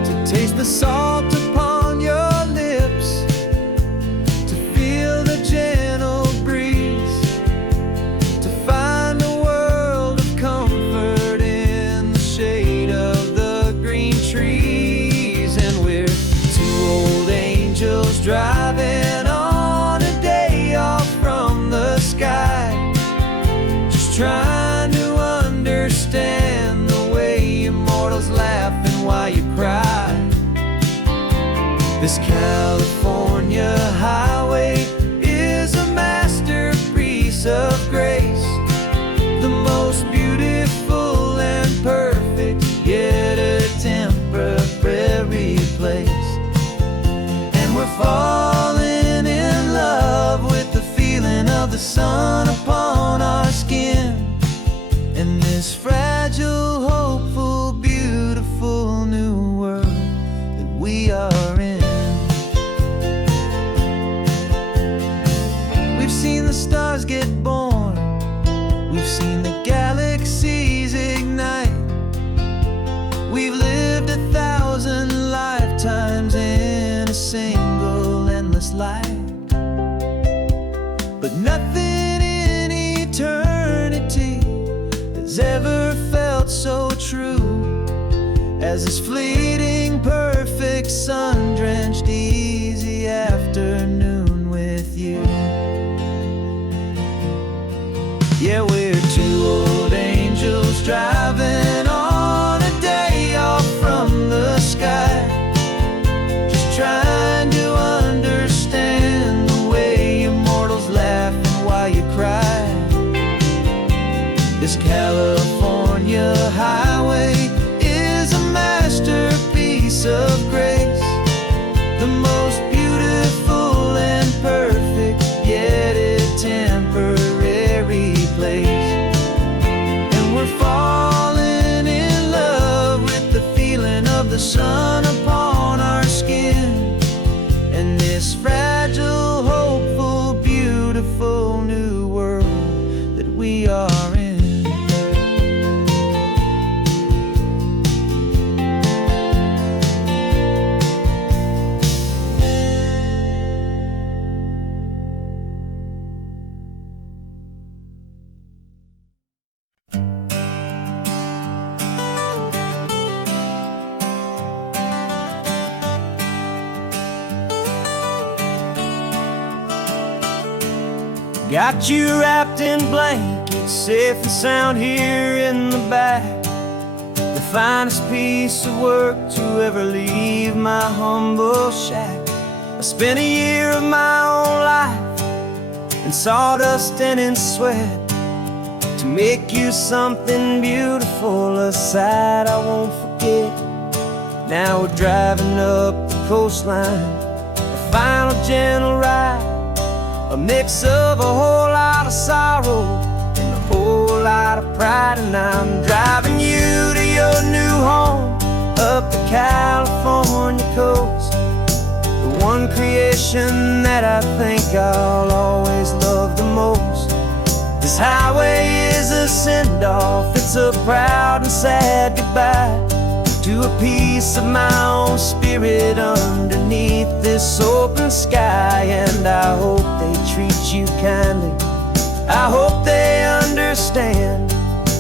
to taste the salt upon your lips, to feel the gentle breeze, to find a world of comfort in the shade of the green trees. And we're two old angels driving on a day off from the sky, just trying to understand the way immortals laugh and why you cry. This California highway is a masterpiece of grace, the most beautiful and perfect, yet a temporary place. And we're falling in love with the feeling of the sun upon our skin, in this fragile, hopeful, beautiful new world that we are in. We've seen the stars get born, we've seen the galaxies ignite, we've lived 1,000 lifetimes in a single endless life, but nothing in eternity has ever felt so true as this fleeting, perfect, sun-drenched, easy afternoon with you. Yeah, we're two old angels driving on a day off from the sky, just trying to understand the way immortals laugh and why you cry. This California highway is a masterpiece of grace, the sun upon our skin, and this fragile, hopeful, beautiful new world that we are in. Got you wrapped in blankets, safe and sound here in the back. The finest piece of work to ever leave my humble shack. I spent a year of my own life in sawdust and in sweat to make you something beautiful, a sight I won't forget. Now we're driving up the coastline, a final gentle ride, a mix of a whole lot of sorrow and a whole lot of pride. And I'm driving you to your new home up the California coast, the one creation that I think I'll always love the most. This highway is a send-off, it's a proud and sad goodbye to a piece of my own spirit underneath this open sky. And I hope they treat you kindly, I hope they understand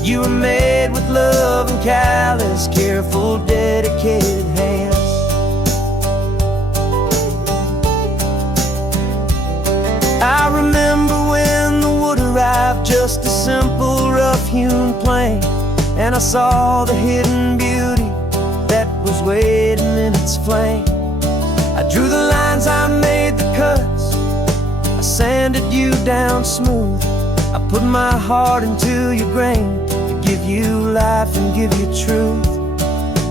you were made with love and callous, careful, dedicated hands. I remember when the wood arrived, just a simple rough-hewn plank, and I saw the hidden beauty that was waiting in its flame. I drew the lines, I made the cuts, I sanded you down smooth. I put my heart into your grain to give you life and give you truth.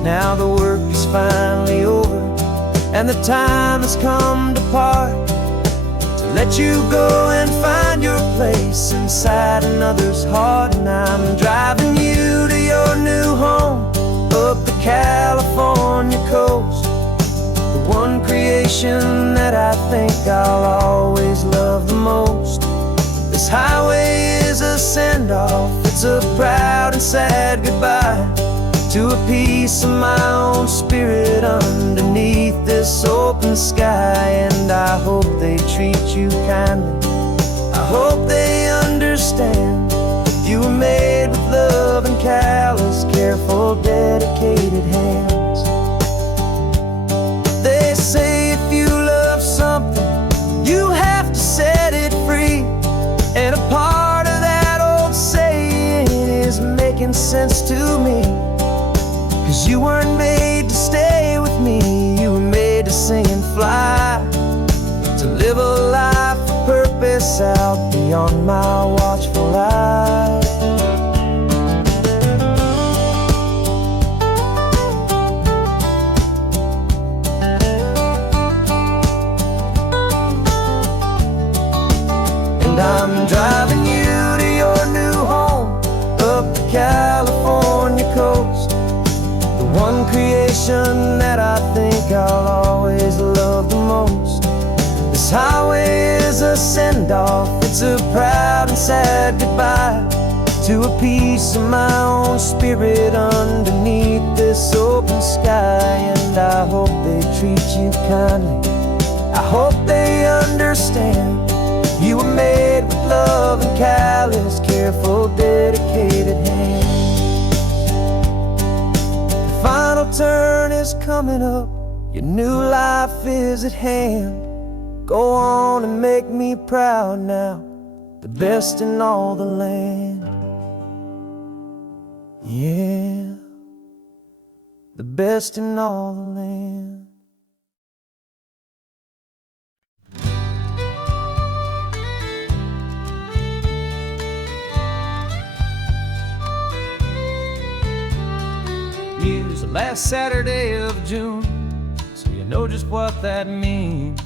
Now the work is finally over, and the time has come to part, to let you go and find your place inside another's heart. And I'm driving you to your new home up the California coast, the one creation that I think I'll always love the most. This highway is a send-off, it's a proud and sad goodbye to a piece of my own spirit underneath this open sky. And I hope they treat you kindly, I hope they understand you were made with love and callous, careful, dedicated hands. They say if you love something, you have to set it free. And a part of that old saying is making sense to me, 'cause you weren't made to stay with me, you were made to sing and fly, to live a life of purpose out beyond my watchful eye. And I'm driving you to your new home up the California coast, the one creation that I think I'll always love the most. This highway is a send-off, it's a proud and sad goodbye to a piece of my own spirit underneath this open sky. And I hope they treat you kindly, I hope they understand you were made with love and callous, careful, dedicated hands. The final turn is coming up, your new life is at hand. Go on and make me proud now, the best in all the land. Yeah, the best in all the land. Use the last Saturday of June, so you know just what that means.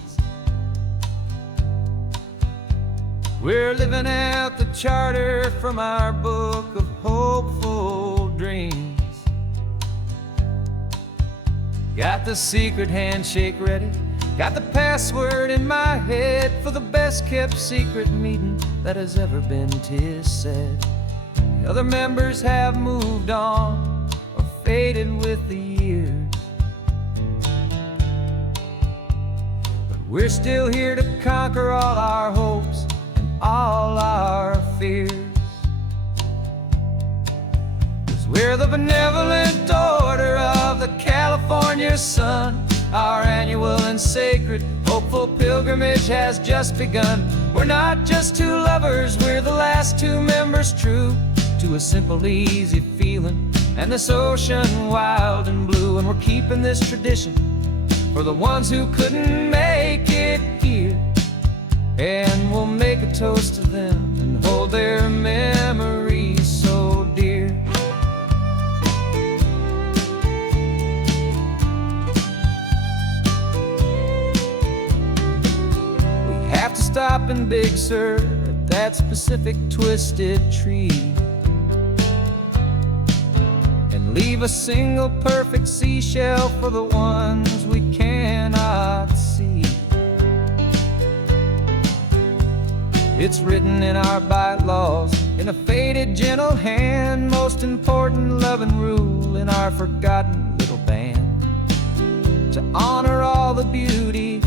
We're living out the charter from our book of hopeful dreams. Got the secret handshake ready, got the password in my head for the best kept secret meeting that has ever been, 'tis said. The other members have moved on or faded with the years, but we're still here to conquer all our hopes and all our fears. 'Cause we're the benevolent order of the California sun. Our annual and sacred hopeful pilgrimage has just begun. We're not just two lovers, we're the last two members true to a simple, easy feeling and this ocean wild and blue. And we're keeping this tradition for the ones who couldn't make it here, and we'll make a toast to them and hold their memories so dear. We have to stop in Big Sur at that specific twisted tree and leave a single perfect seashell for the ones we cannot see. It's written in our bylaws in a faded gentle hand, most important loving rule in our forgotten little band, to honor all the beauty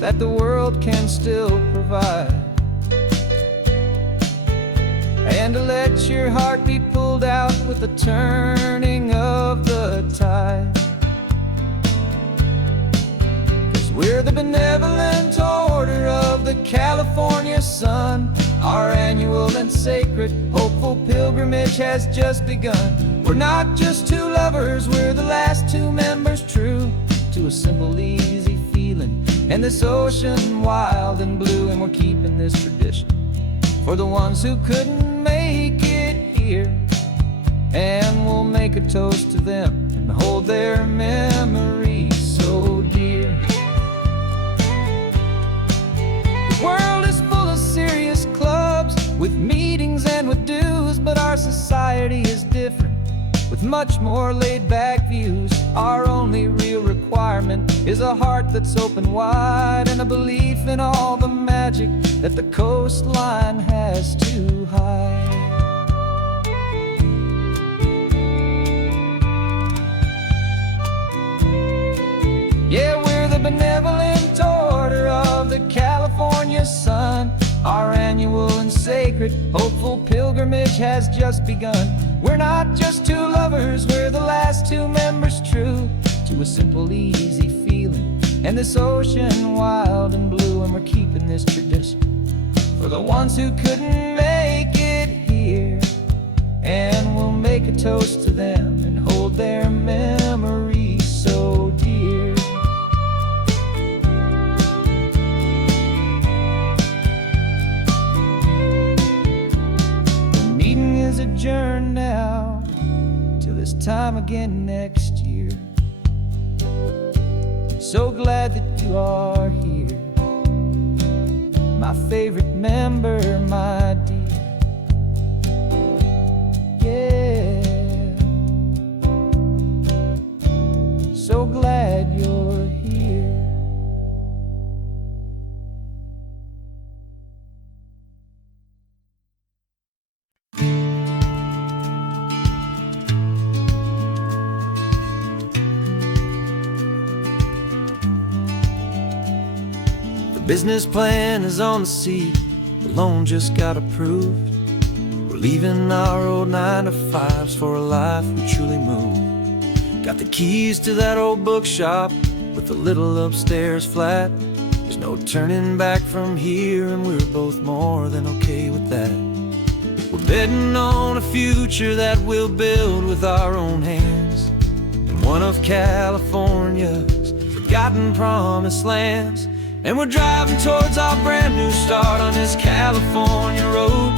that the world can still provide, and to let your heart be pulled out with the turning of the tide. 'Cause we're the benevolent order of the California sun. Our annual and sacred hopeful pilgrimage has just begun. We're not just two lovers, we're the last two members true to a simple, easy feeling and this ocean wild and blue. And we're keeping this tradition for the ones who couldn't make it here, and we'll make a toast to them and hold their memories so dear. The world is full of serious clubs with meetings and with dues, but our society is different with much more laid-back views. Our only real requirement is a heart that's open wide and a belief in all the magic that the coastline has to hide. Yeah, we're the benevolent order of the California sun. Our annual and sacred hopeful pilgrimage has just begun. We're not just two lovers, we're the last two members true to a simple, easy feeling and this ocean wild and blue. And we're keeping this tradition for the ones who couldn't make it here, and we'll make a toast to them and hold their memories so dear. The meeting is adjourned now till this time again next year. So glad that you are here, my favorite member, my dear. Yeah, so glad you're here. The business plan is on the seat, the loan just got approved. We're leaving our old 9-to-5s for a life we truly move. Got the keys to that old bookshop with the little upstairs flat. There's no turning back from here, and we're both more than okay with that. We're betting on a future that we'll build with our own hands in one of California's forgotten promised lands. And we're driving towards our brand new start on this California road,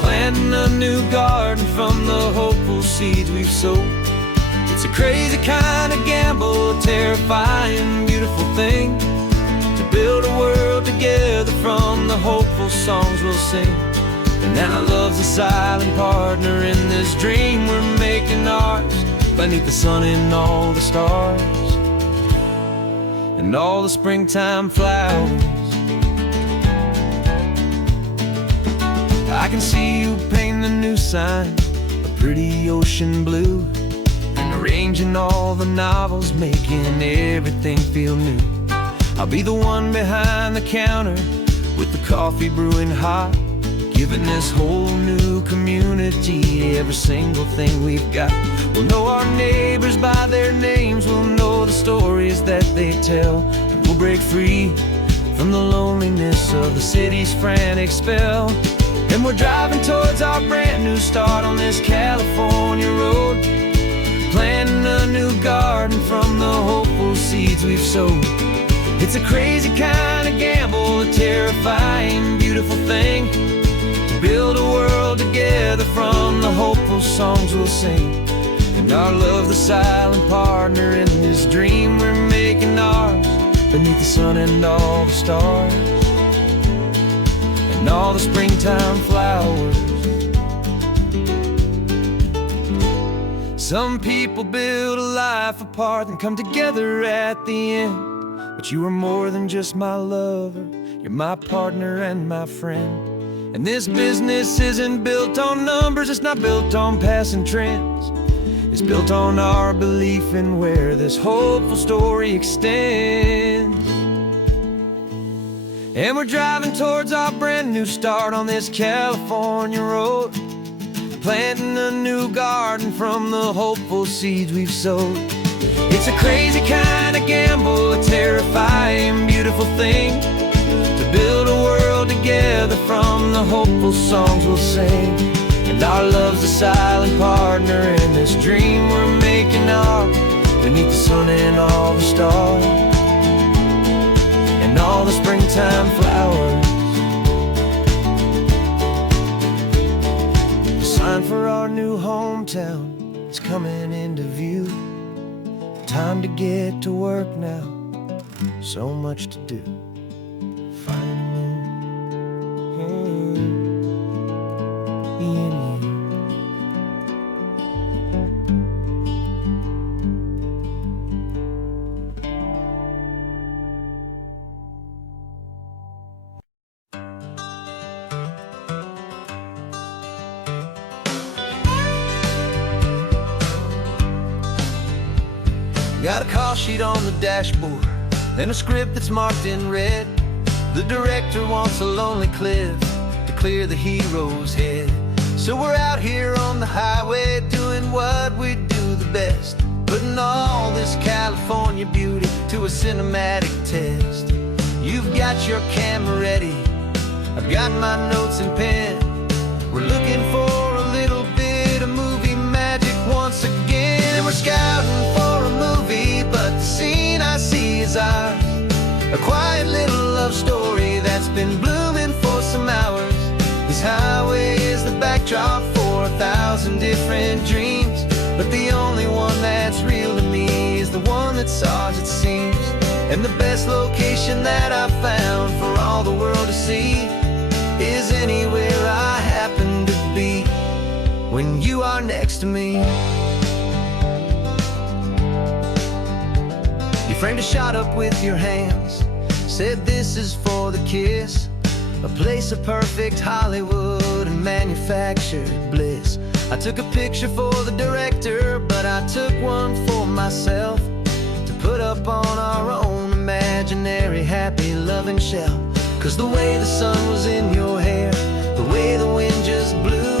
planting a new garden from the hopeful seeds we've sowed. It's a crazy kind of gamble, a terrifying, beautiful thing, to build a world together from the hopeful songs we'll sing. And now love's a silent partner in this dream we're making ours, beneath the sun and all the stars. and all the springtime flowers. I can see you painting a new sign, a pretty ocean blue, and arranging all the novels, making everything feel new. I'll be the one behind the counter with the coffee brewing hot, giving this whole new community every single thing we've got. We'll know our neighbors by their names, we'll know the stories that they tell, and we'll break free from the loneliness of the city's frantic spell. And we're driving towards our brand new start on this California road, planting a new garden from the hopeful seeds we've sowed. It's a crazy kind of gamble, a terrifying, beautiful thing, to build a world together from the hopeful songs we'll sing. And our love, the silent partner in this dream we're making ours, beneath the sun and all the stars, and all the springtime flowers. Some people build a life apart and come together at the end, but you are more than just my lover, you're my partner and my friend. And this business isn't built on numbers, it's not built on passing trends. It's built on our belief in where this hopeful story extends. And we're driving towards our brand new start on this California road, planting a new garden from the hopeful seeds we've sowed. It's a crazy kind of gamble, a terrifying, beautiful thing, to build a world together from the hopeful songs we'll sing. And our love's a silent partner in this dream we're making ours, beneath the sun and all the stars, and all the springtime flowers. The sign for our new hometown is coming into view. Time to get to work now, so much to do. Finding in you. Got a call sheet on the dashboard and a script that's marked in red. The director wants a lonely cliff to clear the hero's head. So we're out here on the highway doing what we do the best, putting all this California beauty to a cinematic test. You've got your camera ready, I've got my notes and pen. We're looking for a little bit of movie magic once again. And we're scouting for a movie, but the scene I see is ours, a quiet little love story that's been blooming for some hours. This highway is the backdrop for 1,000 different dreams, but the only one that's real to me is the one that's ours, it seems. And the best location that I've found for all the world to see is anywhere I happen to be when you are next to me. You framed a shot up with your hands, said this is for the kiss, a place of perfect Hollywood and manufactured bliss. I took a picture for the director, but I took one for myself to put up on our own imaginary happy loving shelf. Cause the way the sun was in your hair, the way the wind just blew,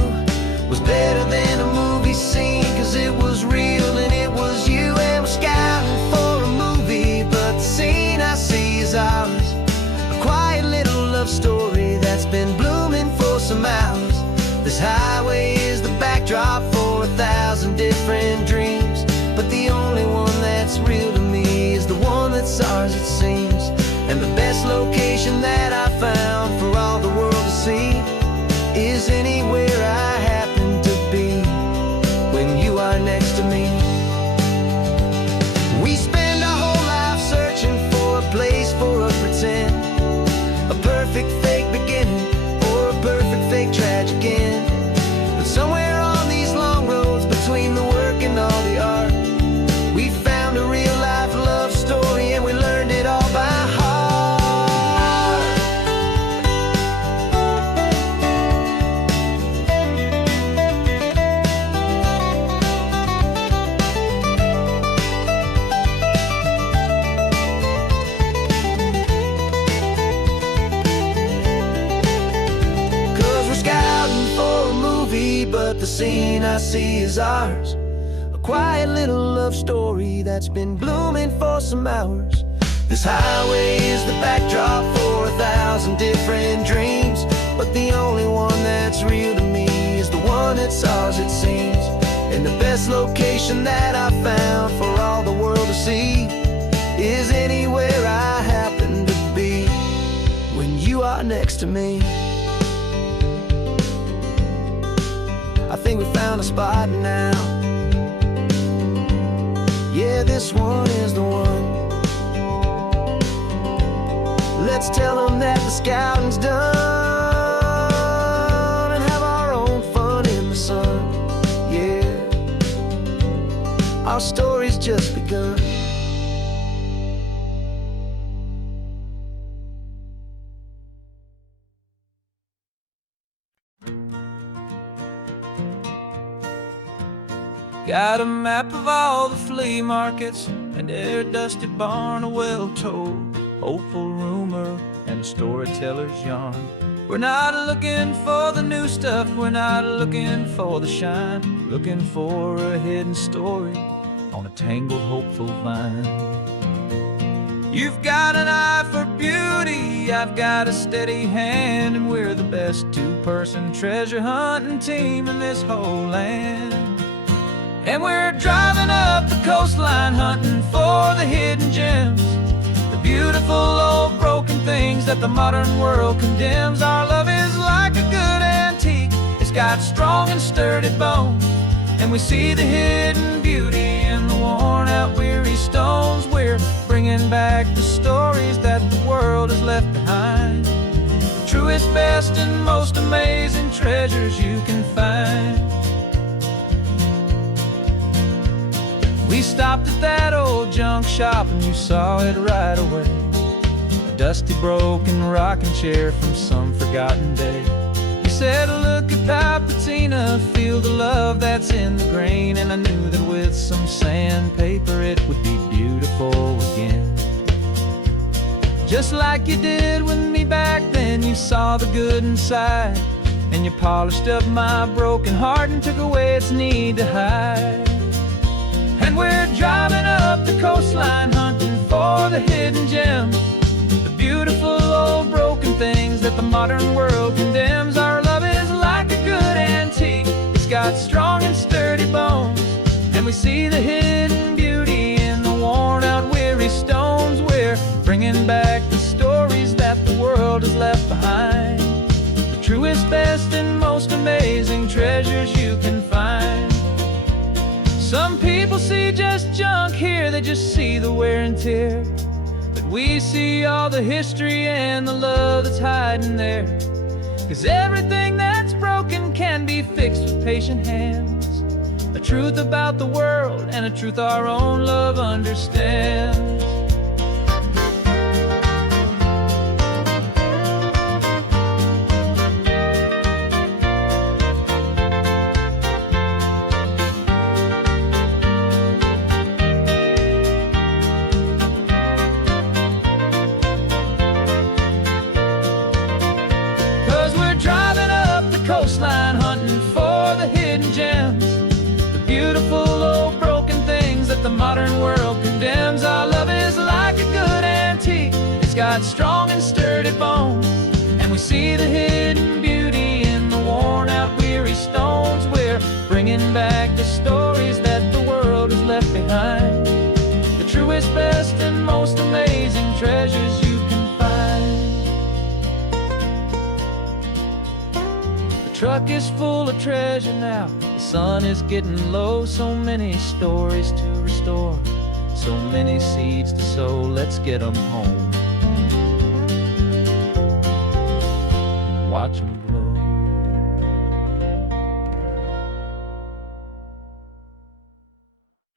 was better than a movie scene, cause it was real and it was you. And we're scouting for a movie, but the scene I see is ours, a quiet little love story that's been blooming for some hours. This highway is the backdrop for 1,000 different dreams, but the only one that's real to me is the one that's ours, it seems. And the best location that I found for all the world to see is anywhere I happen to be when you are next to me. We spend our whole life searching for a place for a pretend, a perfect fake beginning or a perfect fake tragic end. But somewhere on these long roads between the work and all the art, we found a real life love story and we learned it all the scene I see is ours. A quiet little love story that's been blooming for some hours. This highway is the backdrop for 1,000 different dreams, but the only one that's real to me is the one that's ours, it seems. And the best location that I found for all the world to see is anywhere I happen to be when you are next to me. I think we found a spot now. Yeah, this one is the one. Let's tell them that the scouting's done and have our own fun in the sun. Yeah, our story's just begun. Got a map of all the flea markets and their dusty barn, a well-told, hopeful rumor, and a storyteller's yarn. We're not looking for the new stuff, we're not looking for the shine, looking for a hidden story on a tangled, hopeful vine. You've got an eye for beauty, I've got a steady hand, and we're the best two-person treasure hunting team in this whole land. And we're driving up the coastline hunting for the hidden gems, the beautiful old broken things that the modern world condemns. Our love is like a good antique, it's got strong and sturdy bones, and we see the hidden beauty in the worn out weary stones. We're bringing back the stories that the world has left behind, the truest, best, and most amazing treasures you can find. We stopped at that old junk shop and you saw it right away, a dusty, broken rocking chair from some forgotten day. You said, look at Papatina, feel the love that's in the grain, and I knew that with some sandpaper it would be beautiful again. Just like you did with me back then, you saw the good inside, and you polished up my broken heart and took away its need to hide. And we're driving up the coastline hunting for the hidden gems, the beautiful old broken things that the modern world condemns. Our love is like a good antique, it's got strong and sturdy bones, and we see the hidden beauty in the worn out weary stones. We're bringing back the stories that the world has left behind, the truest, best, and most amazing treasures you can find. Some people see just junk here, they just see the wear and tear, but we see all the history and the love that's hiding there. 'Cause everything that's broken can be fixed with patient hands, a truth about the world and a truth our own love understands. 'Cause we're driving up the coastline hunting for the hidden gems, the beautiful old broken things that the modern world condemns. Our love is like a good antique, it's got strong and sturdy bones, and we see the hidden beauty in the worn out weary stones. We're bringing back the stories that the world has left behind, the truest, best, and most amazing treasures you can find. The truck is full of treasure now, the sun is getting low, so many stories to restore, so many seeds to sow. Let's get them home, watch them grow.